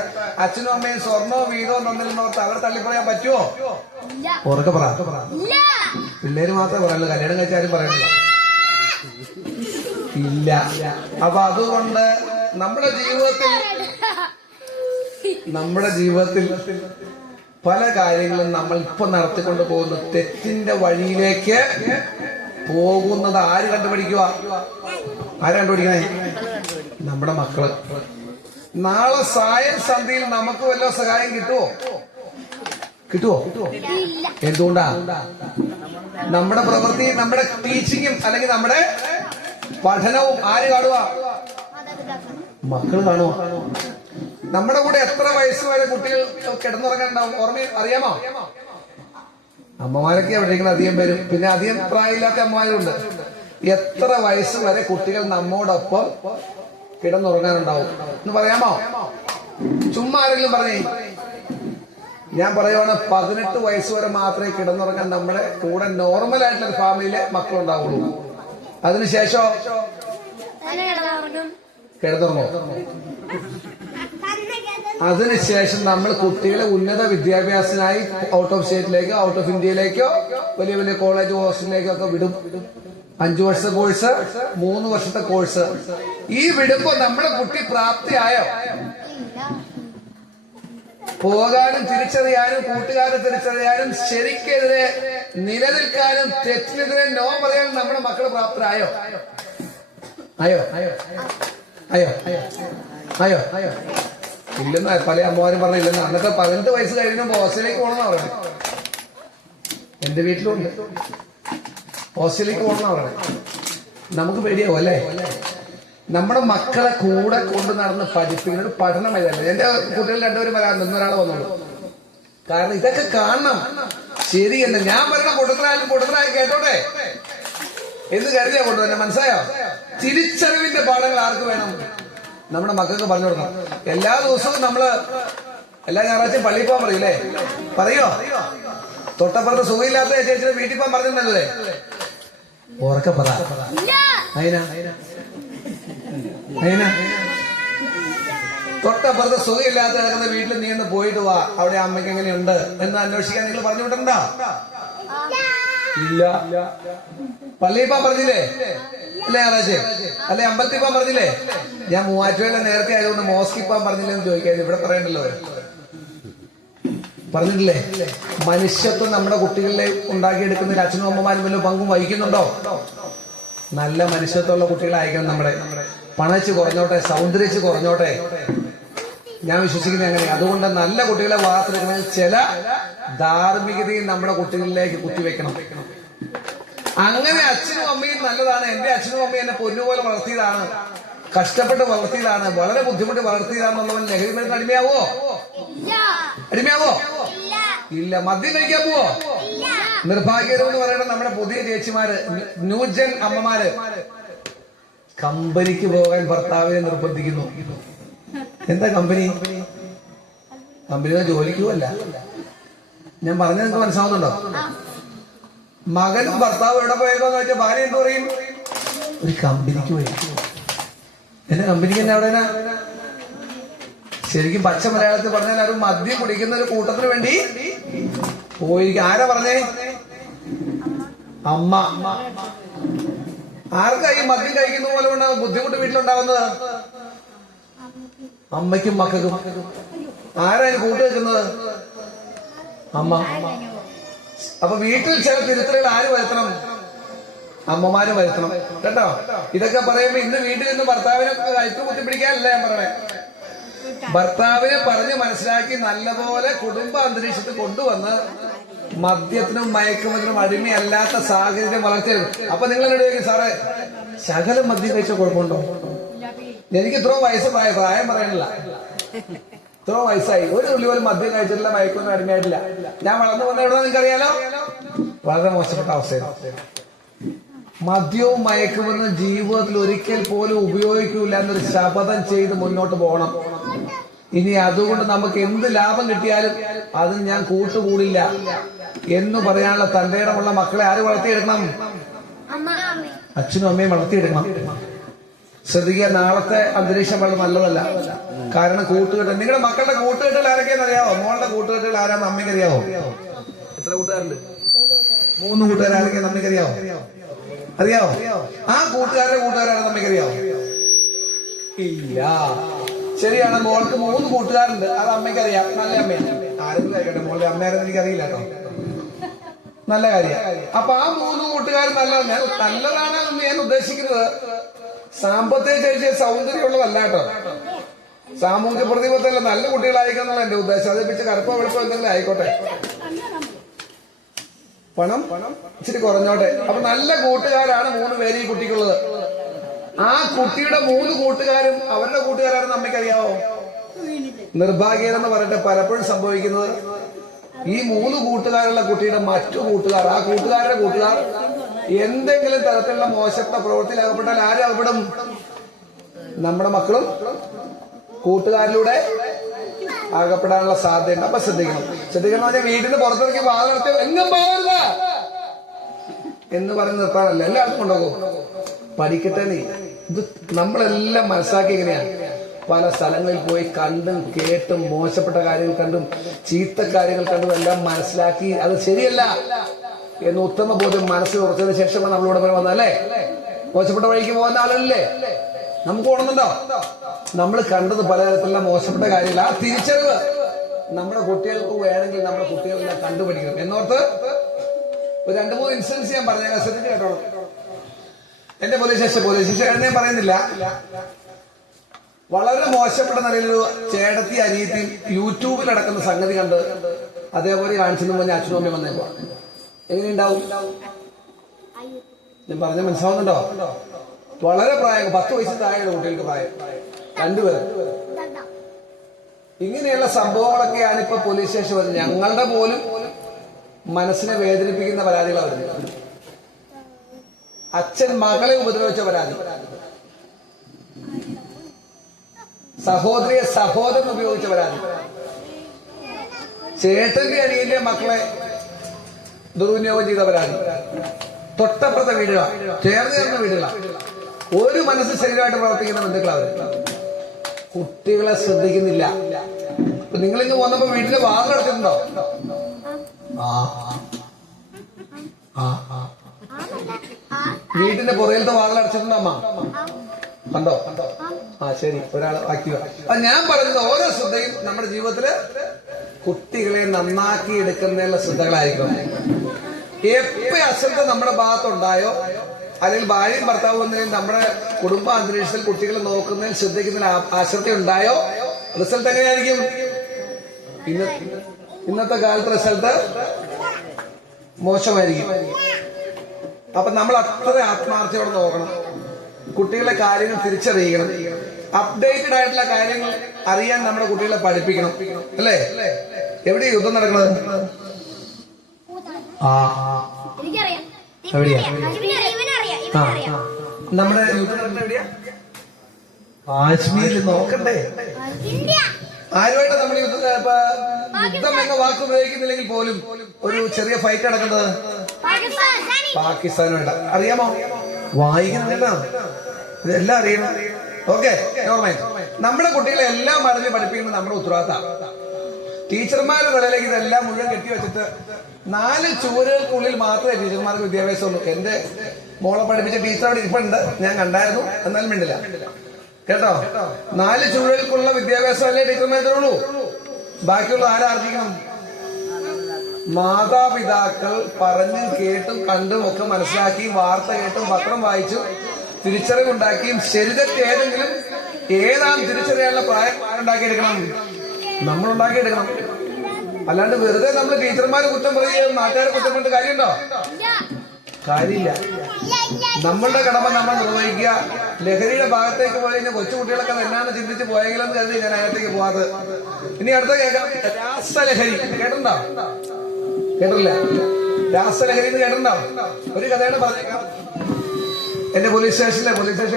അച്ഛനും അമ്മയും സ്വർണോ വീതോ തന്നില്ലെന്നോർത്ത് അവർ തള്ളിപ്പറയാൻ പറ്റുമോ? ഉറക്കെ പറ. പിള്ളേര് മാത്രമേ പറയുള്ളൂ, കല്യാണം കഴിച്ചാലും പറയുന്നില്ല. ഇല്ല. അപ്പൊ അതുകൊണ്ട് നമ്മുടെ ജീവിതത്തിൽ പല കാര്യങ്ങളും നമ്മൾ ഇപ്പൊ നടത്തിക്കൊണ്ട് പോകുന്ന തെറ്റിന്റെ വഴിയിലേക്ക് പോകുന്നത് ആര് കണ്ടുപിടിക്കുക? ആര് കണ്ടുപിടിക്കണേ? നമ്മുടെ മക്കള്. നാളെ സായം സന്ധ്യയിൽ നമുക്ക് വല്ല സഹായം കിട്ടുമോ? എന്തുകൊണ്ടാ? നമ്മുടെ പ്രവൃത്തിയും നമ്മുടെ ടീച്ചിങ്ങും അല്ലെങ്കിൽ നമ്മുടെ പഠനവും ആര് കാണുക? മക്കൾ കാണുക. നമ്മുടെ കൂടെ എത്ര വയസ്സ് വരെ കുട്ടികൾ കിടന്നുറങ്ങാനുണ്ടാവും? ഓർമ്മ അറിയാമോ? അമ്മമാരൊക്കെ അവിടെ ഇരിക്കുന്നത് അധികം പേരും. പിന്നെ അധികം പ്രായമില്ലാത്ത അമ്മമാരുണ്ട്. എത്ര വയസ്സ് വരെ കുട്ടികൾ നമ്മോടൊപ്പം കിടന്നുറങ്ങാനുണ്ടാവും എന്ന് പറയാമോ? ചുമ്മാ ആരെങ്കിലും പറഞ്ഞേ. ഞാൻ പറയുവാണ് 18 വയസ്സ് വരെ മാത്രമേ കിടന്നുറങ്ങാൻ നമ്മുടെ കൂടെ നോർമൽ ആയിട്ടുള്ള ഫാമിലിയിലെ മക്കളുണ്ടാവുള്ളൂ. അതിനുശേഷം കിടന്നുറങ്ങോ? അതിനുശേഷം നമ്മൾ കുട്ടികളെ ഉന്നത വിദ്യാഭ്യാസത്തിനായി ഔട്ട് ഓഫ് സ്റ്റേറ്റിലേക്കോ ഔട്ട് ഓഫ് ഇന്ത്യയിലേക്കോ വലിയ വലിയ കോളേജ് ഹോസ്റ്റലിലേക്കോ ഒക്കെ വിടും. 5 വർഷത്തെ കോഴ്സ്, 3 വർഷത്തെ കോഴ്സ്. ഈ വിടുമ്പോ നമ്മുടെ കുട്ടി പ്രാപ്തിയായോ? പോകാനും തിരിച്ചറിയാനും കൂട്ടുകാരെ തിരിച്ചറിയാനും ശരിക്കെതിരെ നിലനിൽക്കാനും തെറ്റിനെതിരെ നോ പറയാനും നമ്മുടെ മക്കള് പ്രാപ്തരായോ? അയോ അയോ അയോ അയോ അയോ ഇല്ലെന്ന പല അമ്മമാരും പറഞ്ഞില്ലെന്ന്. അന്നത്തെ 18 വയസ്സ് കഴിയുമ്പോ ഹോസ്റ്റലിലേക്ക് പോകണമെന്നാ പറയണേ. എന്റെ വീട്ടിലുണ്ട്, ഹോസ്റ്റലിലേക്ക് പോകണമെന്നാ പറയണേ. നമുക്ക് പേടിയാവും അല്ലേ? നമ്മുടെ മക്കളെ കൂടെ കൊണ്ട് നടന്ന് പഠിപ്പിക്കുന്ന ഒരു പഠനം ഇതല്ലേ. എന്റെ കുട്ടികൾ 2 പേരും വരാറുണ്ട്, ഇന്നൊരാളെ വന്നോളൂ. കാരണം ഇതൊക്കെ കാണണം. ശരിയല്ല, ഞാൻ പറയുന്ന കൂട്ടത്തിലായാലും കേട്ടോട്ടെ എന്ന് കരുതിയാ കൊണ്ടുവന്നെ. മനസ്സിലായോ? തിരിച്ചറിവിന്റെ പാഠങ്ങൾ ആർക്ക് വേണം? നമ്മുടെ മക്കൾക്ക് പറഞ്ഞു കൊടുക്കണം. എല്ലാ ദിവസവും എല്ലാ ഞായറാഴ്ചയും പള്ളിയിൽ പോകാൻ പറയൂലേ? പറയോ? തൊട്ടപ്പുറത്ത് സുഖമില്ലാത്ത ചേച്ചിയുടെ വീട്ടിൽ പോകാൻ പറഞ്ഞിട്ടുണ്ടല്ലേ? ഉറക്കെ പറ. അതിനാ തൊട്ടപ്പുറത്ത് സുഖമില്ലാത്ത കിടക്കുന്ന വീട്ടിൽ നീ ഒന്ന് പോയിട്ട് വാ, അവിടെ അമ്മയ്ക്ക് എങ്ങനെയുണ്ട് എന്ന് അന്വേഷിക്കാൻ നിങ്ങൾ പറഞ്ഞു വിട്ടണ്ട? ഇല്ല. പള്ളിയിൽ പോകാൻ പറഞ്ഞില്ലേ? അല്ലേ ഞായറാഴ്ച? അല്ലെ അമ്പലത്തിൽ പോകാൻ പറഞ്ഞില്ലേ? ഞാൻ മൂവാറ്റുപുഴ നേരത്തെ ആയതുകൊണ്ട് മോസ്കിൽ പോകാൻ പറഞ്ഞില്ലെന്ന് ചോദിക്കായിരുന്നു. ഇവിടെ പറയണ്ടല്ലോ, പറഞ്ഞിട്ടില്ലേ? മനുഷ്യത്വം നമ്മുടെ കുട്ടികളിലെ ഉണ്ടാക്കിയെടുക്കുന്നതിൽ അച്ഛനും അമ്മമാരും വല്ല പങ്കും വഹിക്കുന്നുണ്ടോ? നല്ല മനുഷ്യത്വമുള്ള കുട്ടികളെ അയക്കണം. നമ്മുടെ പണച്ച് കുറഞ്ഞോട്ടെ, സൗന്ദര്യച്ച് കുറഞ്ഞോട്ടെ. ഞാൻ വിശ്വസിക്കുന്നത് അങ്ങനെ. അതുകൊണ്ട് നല്ല കുട്ടികളെ വാർത്തെടുക്കണമെങ്കിൽ ചില ധാർമ്മികതയും നമ്മുടെ കുട്ടികളിലേക്ക് കുത്തിവെക്കണം. അങ്ങനെ അച്ഛനും അമ്മയും നല്ലതാണ്. എന്റെ അച്ഛനും അമ്മയും എന്നെ പൊന്നുപോലെ വളർത്തിയതാണ്, കഷ്ടപ്പെട്ട് വളർത്തിയതാണ്, വളരെ ബുദ്ധിമുട്ട് വളർത്തിയതാണെന്നുള്ളവൻ ലഹരി മരുന്ന് അടിമയാവോ? ഇല്ല. മദ്യം കഴിക്കാൻ പോവോ? നിർഭാഗ്യകരമെന്ന് പറയുന്നത് നമ്മുടെ പുതിയ ചേച്ചിമാര്, ന്യൂജൻ അമ്മമാര് കമ്പനിക്ക് പോകാൻ ഭർത്താവിനെ നിർബന്ധിക്കുന്നു. എന്താ കമ്പനി? ജോലിക്ക് പോവല്ല. ഞാൻ പറഞ്ഞത് നിങ്ങൾക്ക് മനസ്സിലാവുന്നുണ്ടോ? മകനും ഭർത്താവ് എവിടെ പോയേക്കോന്ന് വെച്ചാൽ ഭാര്യ എന്ത് പറയും? ഒരു കമ്പനിക്ക് പോയി. എന്നെ കമ്പനിക്ക് തന്നെ അവിടെ ശരിക്കും പച്ച മലയാളത്തിൽ പറഞ്ഞാൽ ഒരു മദ്യം കുടിക്കുന്ന ഒരു കൂട്ടത്തിന് വേണ്ടി പോയിരിക്കും. ആരാ പറഞ്ഞേ? അമ്മ. ആർക്കാ ഈ മദ്യം കഴിക്കുന്ന പോലെ ഉണ്ടാവും ബുദ്ധിമുട്ട് വീട്ടിലുണ്ടാവുന്നത്? അമ്മയ്ക്കും മക്കൾക്കും. ആരാ അതിന് കൂട്ട് വെക്കുന്നത്? അമ്മ. അപ്പൊ വീട്ടിൽ ചില തിരുത്തലുകൾ ആര് വരുത്തണം? അമ്മമാര് വരുത്തണം കേട്ടോ. ഇതൊക്കെ പറയുമ്പോ ഇന്ന് വീട്ടിൽ നിന്ന് ഭർത്താവിനെ കയറ്റു കുത്തിപ്പിടിക്കാനല്ല ഞാൻ പറയണേ. ഭർത്താവിനെ പറഞ്ഞ് മനസ്സിലാക്കി നല്ലപോലെ കുടുംബ അന്തരീക്ഷത്തിൽ കൊണ്ടുവന്ന് മദ്യത്തിനും മയക്കുമതിനും അടിമയല്ലാത്ത സാഹചര്യം വളർത്തിയെടുക്കും. അപ്പൊ നിങ്ങൾ എന്നോട് ചോദിക്കും, സാറേ ശകലം മദ്യം കഴിച്ച കുഴപ്പമുണ്ടോ? എനിക്ക് ഇത്ര വയസ്സ് പ്രായം പറയാനില്ല, ഇത്ര വയസ്സായി, ഒരു തുള്ളി പോലും മദ്യം കഴിച്ചിട്ടില്ല, മയക്കൊന്നും അടിമയായിട്ടില്ല. ഞാൻ വളർന്നു വന്ന എവിടെ നിങ്ങൾക്ക് അറിയാലോ? വളരെ മോശപ്പെട്ട അവസ്ഥയാണ്. മദ്യവും മയക്കുമരുന്നും ജീവിതത്തിൽ ഒരിക്കൽ പോലും ഉപയോഗിക്കൂല എന്നൊരു ശപഥം ചെയ്ത് മുന്നോട്ട് പോകണം. ഇനി അതുകൊണ്ട് നമുക്ക് എന്ത് ലാഭം കിട്ടിയാലും അതിന് ഞാൻ കൂട്ടുകൂടില്ല എന്ന് പറയാനുള്ള തന്റെ ഇടമുള്ള മക്കളെ ആര് വളർത്തിയെടുക്കണം? അച്ഛനും അമ്മയും വളർത്തിയെടുക്കണം. ശ്രദ്ധിക്കുക, നാളത്തെ അന്തരീക്ഷം വളരെ നല്ലതല്ല. കാരണം കൂട്ടുകെട്ട്, നിങ്ങളുടെ മക്കളുടെ കൂട്ടുകെട്ടുകൾ ആരൊക്കെയെന്ന് അറിയാവോ? മോളുടെ കൂട്ടുകെട്ടുകൾ ആരാന്ന് അമ്മയ്ക്ക് അറിയാവോ? എത്ര കൂട്ടുകാരുണ്ട്? 3 കൂട്ടുകാർ. ആരൊക്കെയാന്ന് അമ്മയ്ക്ക് അറിയാവോ? ആ കൂട്ടുകാരാണെന്ന് അമ്മയ്ക്കറിയാവോ? ഇല്ല. ശരിയാണ്, മോൾക്ക് 3 കൂട്ടുകാരുണ്ട്, അത് അമ്മയ്ക്കറിയാം. നല്ല അമ്മയാണ്. ആരെങ്കിലും ആയിക്കോട്ടെ, മോളുടെ അമ്മയാരെന്ന് എനിക്കറിയില്ല കേട്ടോ. നല്ല കാര്യം. അപ്പൊ ആ 3 കൂട്ടുകാർ നല്ലതാണെന്ന് ഞാൻ ഉദ്ദേശിക്കുന്നത് സാമ്പത്തിക സൗന്ദര്യമുള്ളതല്ല കേട്ടോ. സാമൂഹ്യ പ്രതിബദ്ധതല്ല, നല്ല കുട്ടികളായിരിക്കണം എന്റെ ഉദ്ദേശം. അത് വെച്ച് കറുപ്പോ വെളുപ്പോ എന്തെങ്കിലും ആയിക്കോട്ടെ, പണം ഇച്ചിരി കുറഞ്ഞോട്ടെ. അപ്പൊ നല്ല കൂട്ടുകാരാണ് 3 പേര് ഈ കുട്ടിക്കുള്ളത്. ആ കുട്ടിയുടെ 3 കൂട്ടുകാരും അവരുടെ കൂട്ടുകാരാണെന്ന് അമ്മയ്ക്കറിയാവോ? നിർഭാഗ്യമെന്ന് പറയട്ടെ, പലപ്പോഴും സംഭവിക്കുന്നത് ഈ 3 കൂട്ടുകാരുള്ള കുട്ടിയുടെ മറ്റു കൂട്ടുകാർ, ആ കൂട്ടുകാരുടെ കൂട്ടുകാർ എന്തെങ്കിലും തരത്തിലുള്ള മോശപ്പെട്ട പ്രവൃത്തിയിൽ അകപ്പെട്ടാൽ ആരും അകപ്പെടും? നമ്മുടെ മക്കളും കൂട്ടുകാരിലൂടെ അകപ്പെടാനുള്ള സാധ്യതയുണ്ട്. അപ്പൊ ശ്രദ്ധിക്കണം. ശ്രദ്ധിക്കണം പറഞ്ഞാൽ വീട്ടിന് പുറത്തിറക്കി വാതിലടച്ച് എങ്ങും പോകരുത് എന്ന് പറഞ്ഞ് നിർത്താനല്ല, എല്ലാവർക്കും കൊണ്ടുപോകും. പഠിക്കട്ടെ നീ. ഇത് നമ്മളെല്ലാം മനസ്സിലാക്കി എങ്ങനെയാണ്? പല സ്ഥലങ്ങളിൽ പോയി കണ്ടും കേട്ടും മോശപ്പെട്ട കാര്യങ്ങൾ കണ്ടും ചീത്ത കാര്യങ്ങൾ കണ്ടും എല്ലാം മനസ്സിലാക്കി അത് ശരിയല്ല എന്ന് ഉത്തമ ബോധ്യം മനസ്സിൽ ഉറച്ചതിന് ശേഷമാണ് നമ്മളിവിടെ വരെ വന്നല്ലേ. മോശപ്പെട്ട വഴിക്ക് പോകുന്ന ആളല്ലേ നമുക്ക് ഓടുന്നുണ്ടോ? നമ്മൾ കണ്ടത് പലതരത്തിലുള്ള മോശപ്പെട്ട കാര്യങ്ങൾ. ആ തിരിച്ചറിവ് നമ്മുടെ കുട്ടികൾക്ക് വേണമെങ്കിൽ നമ്മുടെ കുട്ടികളെല്ലാം കണ്ടുപിടിക്കണം എന്നോർത്ത് ഒരു 2-3 ഇൻസിഡൻസ് ഞാൻ പറഞ്ഞ ശ്രദ്ധിച്ച് കേട്ടോളാം. എന്റെ പോലീസ് സ്റ്റേഷൻ ഞാൻ പറയുന്നില്ല. വളരെ മോശപ്പെട്ട നിലയിലൊരു ചേട്ടത്തി അനിയത്തി യൂട്യൂബിൽ നടക്കുന്ന സംഗതി കണ്ട് അതേപോലെ കാണിച്ചെന്ന് പറഞ്ഞ അച്ഛനും അമ്മയും വന്നേക്കോ എങ്ങനെയുണ്ടാവും? ഞാൻ പറഞ്ഞ മനസ്സിലാവുന്നുണ്ടോ? വളരെ പ്രായം 10 വയസ്സിൽ താഴെയുള്ള കുട്ടികൾക്ക് പ്രായം 2 പേര്. ഇങ്ങനെയുള്ള സംഭവങ്ങളൊക്കെയാണ് ഇപ്പൊ പോലീസ് സ്റ്റേഷൻ വരുന്നത്. ഞങ്ങളുടെ പോലും മനസ്സിനെ വേദനിപ്പിക്കുന്ന പരാതികളാണ് വരുന്നത്. അച്ഛൻ മകളെ ഉപദ്രവിച്ച പരാതി, സഹോദരിയെ സഹോദരൻ ഉപയോഗിച്ച പരാതി, ചേട്ടന്റെ അനിയന്റെ മക്കളെ ദുർവിനിയോഗം ചെയ്ത പരാതി, തൊട്ടപ്പുറത്തെ വീടുക, ചേർന്ന വീടുക, ഒരു മനസ്സ് ശരീരമായിട്ട് പ്രവർത്തിക്കുന്ന ബന്ധുക്കളവര്. കുട്ടികളെ ശ്രദ്ധിക്കുന്നില്ല. നിങ്ങളിങ്ങ് വന്നപ്പോ വീട്ടിലെ വാതിലടച്ചിട്ടുണ്ടോ? വീട്ടിന്റെ പുറകിലത്തെ വാതിലടച്ചിട്ടുണ്ടോ അമ്മ? കണ്ടോ? ശരി, ഒരാൾ ആക്കി. ഞാൻ പറയുന്നത് ഓരോ ശ്രദ്ധയും നമ്മുടെ ജീവിതത്തില് കുട്ടികളെ നന്നാക്കി എടുക്കുന്നതിനുള്ള ശ്രദ്ധകളായിരിക്കണം. എപ്പോ അശ്രദ്ധ നമ്മുടെ ഭാഗത്തുണ്ടായോ, അല്ലെങ്കിൽ ഭാര്യയും ഭർത്താവും എന്നതിൽ നമ്മുടെ കുടുംബ അന്തരീക്ഷത്തിൽ കുട്ടികളെ നോക്കുന്നതിൽ ശ്രദ്ധിക്കുന്നതിൽ അശ്രദ്ധ ഉണ്ടായോ, റിസൾട്ട് എങ്ങനെയായിരിക്കും? ഇന്നത്തെ കാലത്ത് റിസൾട്ട് മോശമായിരിക്കും. അപ്പൊ നമ്മൾ അത്ര ആത്മാർത്ഥയോടെ നോക്കണം. കുട്ടികളെ കാര്യങ്ങൾ തിരിച്ചറിയണം. അപ്ഡേറ്റഡ് ആയിട്ടുള്ള കാര്യങ്ങൾ അറിയാൻ നമ്മുടെ കുട്ടികളെ പഠിപ്പിക്കണം. അല്ലേ? എവിടെയാ യുദ്ധം നടക്കുന്നത്? എവിടെയാ നമ്മുടെ യുദ്ധം നടക്കുന്നത്? എവിടെയാ? കാശ്മീരിൽ. നോക്കണ്ടേ ആരുമായിട്ട് നമ്മൾ യുദ്ധം എന്ന വാക്ക് ഉപയോഗിക്കുന്നില്ലെങ്കിൽ പോലും ഒരു ചെറിയ ഫൈറ്റ് നടക്കുന്നത് പാകിസ്ഥാനുമായിട്ട്. അറിയാമോ? വായിക്കുന്നുണ്ടാണ്, ഇതെല്ലാം അറിയണം. ഓക്കെ, നമ്മുടെ കുട്ടികളെ എല്ലാം അറിഞ്ഞ് പഠിപ്പിക്കുന്നത് നമ്മുടെ ഉത്തരവാദിത്തമാണ്. ടീച്ചർമാരുടെ തലയിലേക്ക് ഇതെല്ലാം മുഴുവൻ കെട്ടിവെച്ചിട്ട് 4 ചുവരുകൾക്കുള്ളിൽ മാത്രമേ ടീച്ചർമാർക്ക് വിദ്യാഭ്യാസമുള്ളൂ. എന്റെ മോളെ പഠിപ്പിച്ച ടീച്ചർ അവിടെ ഇരിപ്പുണ്ട്, ഞാൻ കണ്ടായിരുന്നു, എന്നാലും മിണ്ടില്ല കേട്ടോ. 4 ചുവരുകൾക്കുള്ള വിദ്യാഭ്യാസമല്ലേ ടീച്ചർമാരുള്ളൂ. ബാക്കിയുള്ള ആരാർജിക്കണം? മാതാപിതാക്കൾ പറഞ്ഞും കേട്ടും കണ്ടും ഒക്കെ മനസ്സിലാക്കി, വാർത്ത കേട്ടും പത്രം വായിച്ചും തിരിച്ചറിവുണ്ടാക്കിയും ശരിതെറ്റ് ഏതാണ് തിരിച്ചറിയാനുള്ള പ്രായം ഉണ്ടാക്കിയെടുക്കണം, നമ്മൾ ഉണ്ടാക്കിയെടുക്കണം. അല്ലാണ്ട് വെറുതെ നമ്മൾ ടീച്ചർമാരെ കുറ്റം പറയുകയും നാട്ടുകാരെ കുറ്റം പറഞ്ഞിട്ട് കാര്യമുണ്ടോ? കാര്യമില്ല. നമ്മളുടെ കടമ നമ്മൾ നിർവഹിക്കുക. ലഹരിയുടെ ഭാഗത്തേക്ക് പോയി കഴിഞ്ഞാൽ കൊച്ചുകുട്ടികളൊക്കെ എന്നാണ് ചിന്തിച്ച് പോയെങ്കിലും കരുതി ഞാൻ അതിനകത്തേക്ക് പോവാത്. ഇനി അടുത്ത കേൾക്കാം, രാസലഹരി. കേട്ടിട്ടുണ്ടോ? കേട്ടില്ല? രാസലഹരി എന്ന് കേട്ടിട്ടുണ്ടോ? ഒരു കഥയാണ് പറഞ്ഞേക്കാം. എന്റെ പോലീസ് സ്റ്റേഷൻ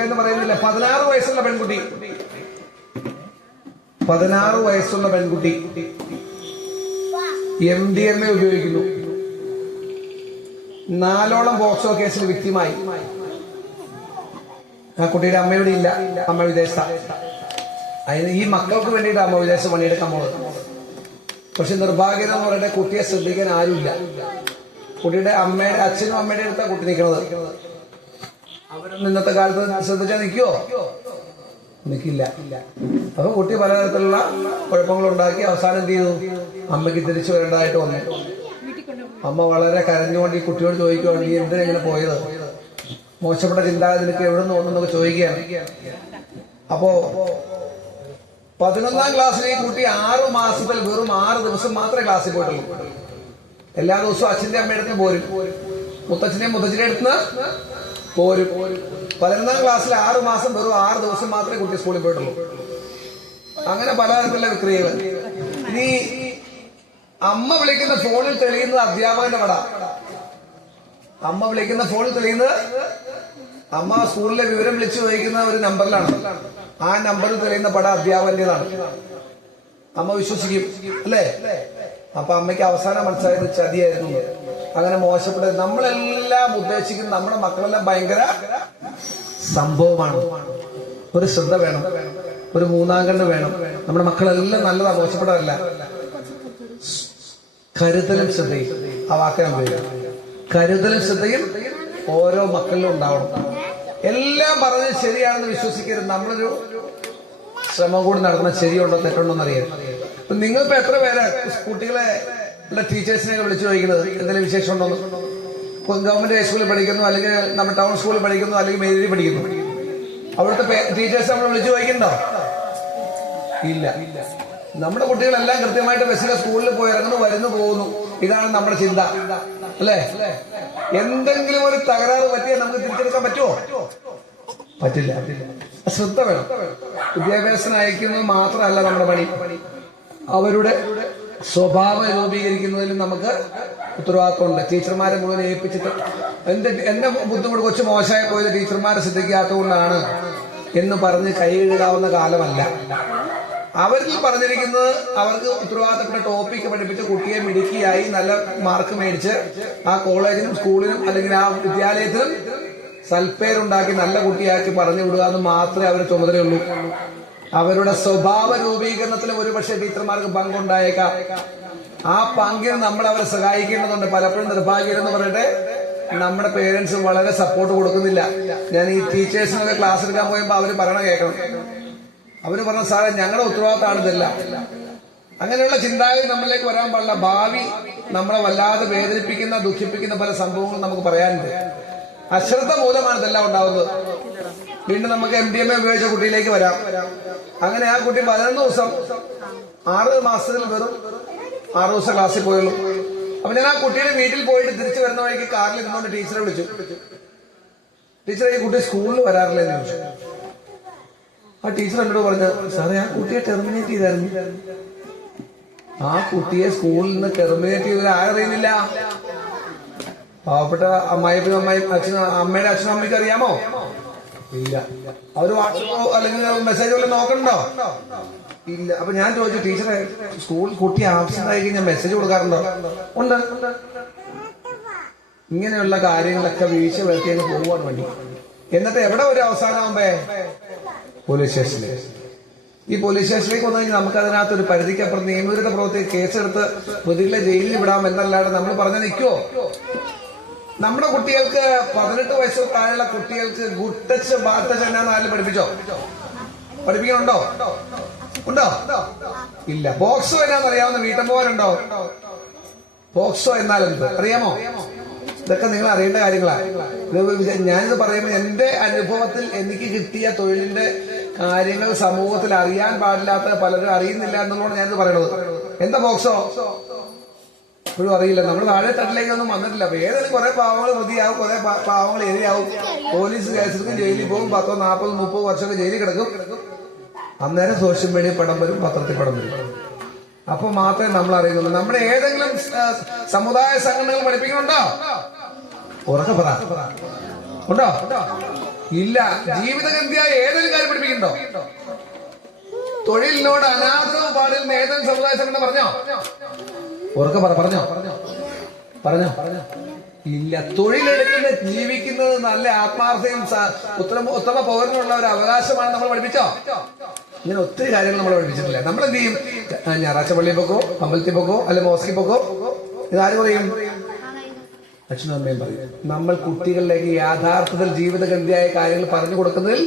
എന്ന് പറയുന്നില്ല, 16 വയസ്സുള്ള പെൺകുട്ടി 16 വയസ്സുള്ള പെൺകുട്ടി MDMA ഉപയോഗിക്കുന്നു. 4ഓളം പോക്സോ കേസിൽ വിക്ടിമായി. ആ കുട്ടിയുടെ അമ്മയുടെ ഇല്ല, അമ്മ വിദേശത്താണ്. അതിന് ഈ മക്കൾക്ക് വേണ്ടിയിട്ട് അമ്മ വിദേശത്ത് പണിയെടുക്കാൻ പോകുന്നത്. പക്ഷെ നിർഭാഗ്യം എന്ന് പറയട്ടെ, കുട്ടിയെ ശ്രദ്ധിക്കാൻ ആരുമില്ല. കുട്ടിയുടെ അച്ഛനും അമ്മയുടെ അടുത്താണ് കുട്ടി നിൽക്കുന്നത്. അവരൊന്നും ഇന്നത്തെ കാലത്ത് ശ്രദ്ധിച്ചാൽ നിൽക്കുവോ? നിൽക്കില്ല. അപ്പൊ കുട്ടി പലതരത്തിലുള്ള കുഴപ്പങ്ങളുണ്ടാക്കി അവസാനം എന്ത് ചെയ്തു? അമ്മയ്ക്ക് തിരിച്ചു വരേണ്ടതായിട്ട് വന്നു. അമ്മ വളരെ കരഞ്ഞുകൊണ്ട് ഈ കുട്ടിയോട് ചോദിക്കുകയാണ്, നീ എന്തിനാ പോയത്? മോശപ്പെട്ട ചിന്താഗതി നിനക്ക് എവിടെ നിന്ന് വന്നെന്നൊക്കെ ചോദിക്കുകയാണ്. അപ്പോ 11ാം ക്ലാസ്സിലെ ഈ കുട്ടി 6 മാസത്തിൽ വെറും 6 ദിവസം മാത്രമേ ക്ലാസ്സിൽ പോയിട്ടുള്ളൂ. എല്ലാ ദിവസവും അച്ഛന്റെ അമ്മയുടെ അടുത്ത് പോരും, മുത്തച്ഛനെയും മുത്തച്ഛന്റെ അടുത്ത് പോരും. 11ാം ക്ലാസ്സിൽ 6 മാസം വെറും 6 ദിവസം മാത്രമേ കുട്ടി സ്കൂളിൽ പോയിട്ടുള്ളൂ. അങ്ങനെ പലതരത്തിലുള്ള വിക്രിയകൾ. ഇനി അമ്മ വിളിക്കുന്ന ഫോണിൽ തെളിയുന്നത് അധ്യാപകന്റെ പട. അമ്മ വിളിക്കുന്ന ഫോണിൽ തെളിയുന്നത് അമ്മ സ്കൂളിലെ വിവരം വിളിച്ചു ചോദിക്കുന്ന ഒരു നമ്പറിലാണ്. ആ നമ്പറിൽ തെളിയുന്ന പട അധ്യാപകന്റേതാണ്. അമ്മ വിശ്വസിക്കും അല്ലേ? അപ്പൊ അമ്മയ്ക്ക് അവസാനം മനസ്സിലായത് ചതിയായിരുന്നു. അങ്ങനെ മോശപ്പെട്ടത് നമ്മളെല്ലാം ഉദ്ദേശിക്കുന്നത് നമ്മുടെ മക്കളെല്ലാം ഭയങ്കര സംഭവമാണ്. ഒരു ശ്രദ്ധ വേണം, ഒരു മൂന്നാം കണ്ണ് വേണം. നമ്മുടെ മക്കളെല്ലാം നല്ലതാ, മോശപ്പെട്ടതല്ല. കരുതലും ശ്രദ്ധയും, ആ വാക്കാൻ പേര് കരുതലും ശ്രദ്ധയും ഓരോ മക്കളിലും ഉണ്ടാവണം. എല്ലാം പറഞ്ഞത് ശരിയാണെന്ന് വിശ്വസിക്കരുത്. നമ്മളൊരു ശ്രമം കൂടി നടത്തണം, ശരിയുണ്ടോ തെറ്റുണ്ടോ എന്നറിയാം. അപ്പൊ നിങ്ങളിപ്പോ എത്ര പേര് കുട്ടികളെ ടീച്ചേഴ്സിനെയൊക്കെ വിളിച്ചു ചോദിക്കുന്നത് എന്തെങ്കിലും വിശേഷം ഉണ്ടോന്ന്? ഗവൺമെന്റ് ഹൈസ്കൂളിൽ പഠിക്കുന്നു, അല്ലെങ്കിൽ നമ്മുടെ ടൗൺ സ്കൂളിൽ പഠിക്കുന്നു, അല്ലെങ്കിൽ മേരിയിൽ പഠിക്കുന്നു, അവിടുത്തെ ടീച്ചേഴ്സ് നമ്മൾ വിളിച്ചു ചോദിക്കുന്നുണ്ടോ? ഇല്ല. നമ്മുടെ കുട്ടികളെല്ലാം കൃത്യമായിട്ട് ബസ്സിലെ സ്കൂളിൽ പോയി ഇറങ്ങുന്നു, വരുന്നു, പോകുന്നു. ഇതാണ് നമ്മുടെ ചിന്ത അല്ലേ? എന്തെങ്കിലും ഒരു തകരാറ് പറ്റിയാൽ നമുക്ക് തിരിച്ചെടുക്കാൻ പറ്റുമോ? പറ്റില്ല. ശ്രദ്ധ വേണം. വിദ്യാഭ്യാസം അയക്കുന്നത് മാത്രമല്ല നമ്മുടെ പണി, അവരുടെ സ്വഭാവം രൂപീകരിക്കുന്നതിലും നമുക്ക് ഉത്തരവാദിത്വമുണ്ട്. ടീച്ചർമാരെ മുഴുവൻ ഏൽപ്പിച്ചിട്ട് എന്റെ ബുദ്ധിമുട്ട് കൊച്ചു മോശമായി പോയത് ടീച്ചർമാരെ ശ്രദ്ധിക്കാത്തതുകൊണ്ടാണ് എന്ന് പറഞ്ഞ് കൈ കഴുകാവുന്ന കാലമല്ല. അവരിൽ പറഞ്ഞിരിക്കുന്നത് അവർക്ക് ഉത്തരവാദിത്തപ്പെട്ട ടോപ്പിക്ക് പഠിപ്പിച്ച് കുട്ടിയെ മിടുക്കിയായി നല്ല മാർക്ക് മേടിച്ച് ആ കോളേജിനും സ്കൂളിനും അല്ലെങ്കിൽ ആ വിദ്യാലയത്തിനും സൽപ്പേരുണ്ടാക്കി നല്ല കുട്ടിയാക്കി പറഞ്ഞു വിടുക എന്ന് മാത്രമേ അവരുടെ ചുമതലയുള്ളൂ. അവരുടെ സ്വഭാവ രൂപീകരണത്തിലും ഒരുപക്ഷെ ടീച്ചർമാർക്ക് പങ്കുണ്ടായേക്കാം. ആ പങ്കിന് നമ്മൾ അവരെ സഹായിക്കേണ്ടതുണ്ട്. പലപ്പോഴും നിർഭാഗ്യം എന്ന് പറഞ്ഞിട്ട് നമ്മുടെ പേരൻസ് വളരെ സപ്പോർട്ട് കൊടുക്കുന്നില്ല. ഞാൻ ഈ ടീച്ചേഴ്സിനൊക്കെ ക്ലാസ് എടുക്കാൻ പോയപ്പോ അവര് പറയണ കേൾക്കണം. അവര് പറഞ്ഞ സാറേ ഞങ്ങളുടെ ഉത്തരവാദിത്തമാണ് ഇതെല്ലാം. അങ്ങനെയുള്ള ചിന്താഗതി നമ്മളിലേക്ക് വരാൻ പാടില്ല. ഭാവി നമ്മളെ വല്ലാതെ വേദനിപ്പിക്കുന്ന ദുഃഖിപ്പിക്കുന്ന പല സംഭവങ്ങളും നമുക്ക് പറയാനുണ്ട്. അശ്രദ്ധ മൂലമാണ് ഇതെല്ലാം ഉണ്ടാവുന്നത്. വീണ്ടും നമുക്ക് MDMA ഉപയോഗിച്ച കുട്ടിയിലേക്ക് വരാം. അങ്ങനെ ആ കുട്ടി 11 ദിവസം 6 മാസത്തിൽ വെറും 6 ദിവസം ക്ലാസ്സിൽ പോയുള്ളൂ. അപ്പൊ ഞാൻ ആ കുട്ടിയുടെ വീട്ടിൽ പോയിട്ട് തിരിച്ചു വരുന്ന വഴിക്ക് കാറിൽ ഇരുന്നുകൊണ്ട് ടീച്ചറെ വിളിച്ചു. ടീച്ചറെ, ഈ കുട്ടി സ്കൂളിൽ വരാറില്ലെന്ന് ചോദിച്ചു. ആ ടീച്ചർ എന്നോട് പറഞ്ഞു, സാറേ ആ കുട്ടിയെ ടെർമിനേറ്റ് ചെയ്തായിരുന്നു. ആ കുട്ടിയെ സ്കൂളിൽ നിന്ന് ടെർമിനേറ്റ് ചെയ്തത് ആരറിയുന്നില്ല? പാവപ്പെട്ട അമ്മയുടെ അച്ഛനും അമ്മയ്ക്ക് അറിയാമോ? ഇല്ല. അവര് വാട്സപ്പോ അല്ലെങ്കിൽ മെസ്സേജ് വല്ലതും നോക്കണ്ടോ? ഇല്ല. അപ്പൊ ഞാൻ ചോദിച്ചു, ടീച്ചറെ സ്കൂളിൽ കുട്ടി ആബ്സെന്റ് ആയി കഴിഞ്ഞാൽ മെസ്സേജ് കൊടുക്കാറുണ്ടോ? ഉണ്ട്. ഇങ്ങനെയുള്ള കാര്യങ്ങളൊക്കെ വീഴ്ച വരുത്തി അങ്ങ് പോവാൻ വേണ്ടി. എന്നിട്ട് എവിടെ ഒരു അവസാനമാകുമ്പേ പോലീസ് സ്റ്റേഷനിൽ. ഈ പോലീസ് സ്റ്റേഷനിലേക്ക് വന്നു കഴിഞ്ഞാൽ നമുക്ക് അതിനകത്ത് ഒരു പരിധിക്കപ്പുറം നിയമവിരുദ്ധ പ്രവൃത്തി കേസെടുത്ത് പ്രതികളെ ജയിലിൽ വിടാം എന്നല്ലാതെ നമ്മൾ പറഞ്ഞു നിൽക്കുവോ? നമ്മുടെ കുട്ടികൾക്ക് 18 വയസ്സിൽ താഴെയുള്ള കുട്ടികൾക്ക് ഗുഡ് ടച്ച് ബാഡ് ടച്ച് എന്നാന്ന് ആരും പഠിപ്പിച്ചോ? പഠിപ്പിക്കണുണ്ടോ? ഉണ്ടോ? ഇല്ല. പോക്സോ എന്നാന്ന് അറിയാവുന്ന വീട്ടമ്മമാരുണ്ടോ? പോക്സോ എന്നാൽ എന്ത് അറിയാമോ? ഇതൊക്കെ നിങ്ങൾ അറിയേണ്ട കാര്യങ്ങളാണ്. ഞാനിത് പറയുമ്പോൾ എന്റെ അനുഭവത്തിൽ എനിക്ക് കിട്ടിയ തൊഴിലിന്റെ കാര്യങ്ങൾ സമൂഹത്തിൽ അറിയാൻ പാടില്ലാത്ത പലരും അറിയുന്നില്ല എന്നുള്ളതാണ് ഞാനിത് പറയണത്. എന്താ പോക്സോ? ഇപ്പോഴും അറിയില്ല. നമ്മൾ താഴെ തട്ടിലേക്കൊന്നും വന്നിട്ടില്ല. അപ്പൊ ഏതായാലും കുറെ പാവങ്ങൾ പ്രതിയാവും, കുറെ പാവങ്ങൾ എതിരാവും. പോലീസ് കേസെടുക്കും, ജയിലിൽ പോകും. 10, 40, 30 വർഷമൊക്കെ ജയിലിൽ കിടക്കും. അന്നേരം സോഷ്യൽ മീഡിയ പടം വരും, പത്രത്തിൽ പടം വരും. അപ്പൊ മാത്രമേ നമ്മൾ അറിയുന്നുള്ളൂ. നമ്മുടെ ഏതെങ്കിലും സമുദായ സംഘടനകൾ പഠിപ്പിക്കുന്നുണ്ടോ? ഉറക്കെ പറ. ഉണ്ടോ? ഇല്ല. ജീവിതഗന്ധിയായ ഏതെങ്കിലും കാര്യം പഠിപ്പിക്കുന്നുണ്ടോ? തൊഴിലിനോട് അനാദരവ് പാടില്ലെന്ന് ഏതെങ്കിലും സമുദായ സംഘടന പറഞ്ഞോ? ഉറക്കെ പറ. പറഞ്ഞോ? ഇല്ല. തൊഴിലെടുക്കുന്ന ജീവിക്കുന്നത് നല്ല ആത്മാർത്ഥയും ഉത്തമ പൗരനുള്ള ഒരു അവകാശമാണ് നമ്മൾ പഠിപ്പിച്ചോ? ഇങ്ങനെ ഒത്തിരി കാര്യങ്ങൾ നമ്മൾ പഠിപ്പിച്ചിട്ടില്ല. നമ്മൾ എന്ത് ചെയ്യും? ഞായറാഴ്ച പള്ളിയിൽ പോക്കോ, അമ്പലത്തിൽ പോക്കോ, അല്ലെ മോസ്കിൽ പോക്കോ. ഇതാരും പറയും? അച്ഛനും അമ്മയും പറയും. നമ്മൾ കുട്ടികളിലേക്ക് യാഥാർത്ഥത്തിൽ ജീവിതഗന്ധിയായ കാര്യങ്ങൾ പറഞ്ഞു കൊടുക്കുന്നതിൽ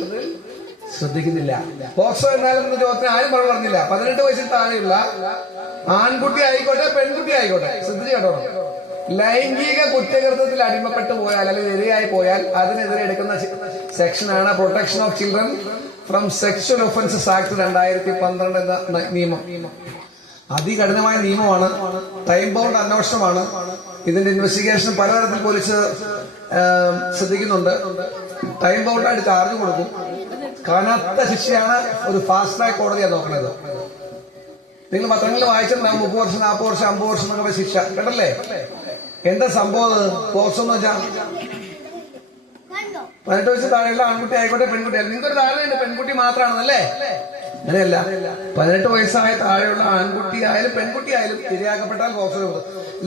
ശ്രദ്ധിക്കുന്നില്ല. പോക്സോ എന്നാലും ചോദ്യത്തിന് ആരും പറഞ്ഞില്ല. 18 വയസ്സിൽ താഴെയുള്ള ആൺകുട്ടി ആയിക്കോട്ടെ പെൺകുട്ടി ആയിക്കോട്ടെ ശ്രദ്ധിച്ചു കേട്ടോ. ലൈംഗിക കുറ്റകൃത്യത്തിൽ അടിമപ്പെട്ടു പോയാൽ അല്ലെങ്കിൽ ഇരയായി പോയാൽ അതിനെതിരെ എടുക്കുന്ന സെക്ഷനാണ് protection of children from sexual offences act 2012 എന്ന നിയമം. അതികഠിനമായ നിയമമാണ്. ടൈം ബൗണ്ട് അന്വേഷണമാണ്. ഇതിന്റെ ഇൻവെസ്റ്റിഗേഷൻ പലതരത്തിൽ പോലീസ് ശ്രദ്ധിക്കുന്നുണ്ട്. ടൈം ബൗണ്ടായിട്ട് ചാർജ് കൊടുക്കും. കനത്ത ശിക്ഷയാണ്. ഒരു ഫാസ്റ്റ് ട്രാക്ക് കോടതിയാണ് നോക്കുന്നത്. നിങ്ങൾ പത്രങ്ങളിൽ വായിച്ചിട്ടുണ്ടാവും 30 വർഷം 40 വർഷം 50 വർഷം എന്നൊക്കെ ശിക്ഷ കേട്ടല്ലേ? എന്താ സംഭവം? പോക്സോ എന്ന് വെച്ചാൽ 18 വയസ്സിൽ താഴെയുള്ള ആൺകുട്ടി ആയിക്കോട്ടെ പെൺകുട്ടി ആയിക്കോട്ടെ. നിങ്ങൾക്കൊരു ധാരണയുണ്ട് പെൺകുട്ടി മാത്രമാണെന്നല്ലേ? അങ്ങനെയല്ല. 18 വയസ്സായ താഴെയുള്ള ആൺകുട്ടിയായാലും പെൺകുട്ടിയായാലും ഇരയാക്കപ്പെട്ടാൽ പോക്സോ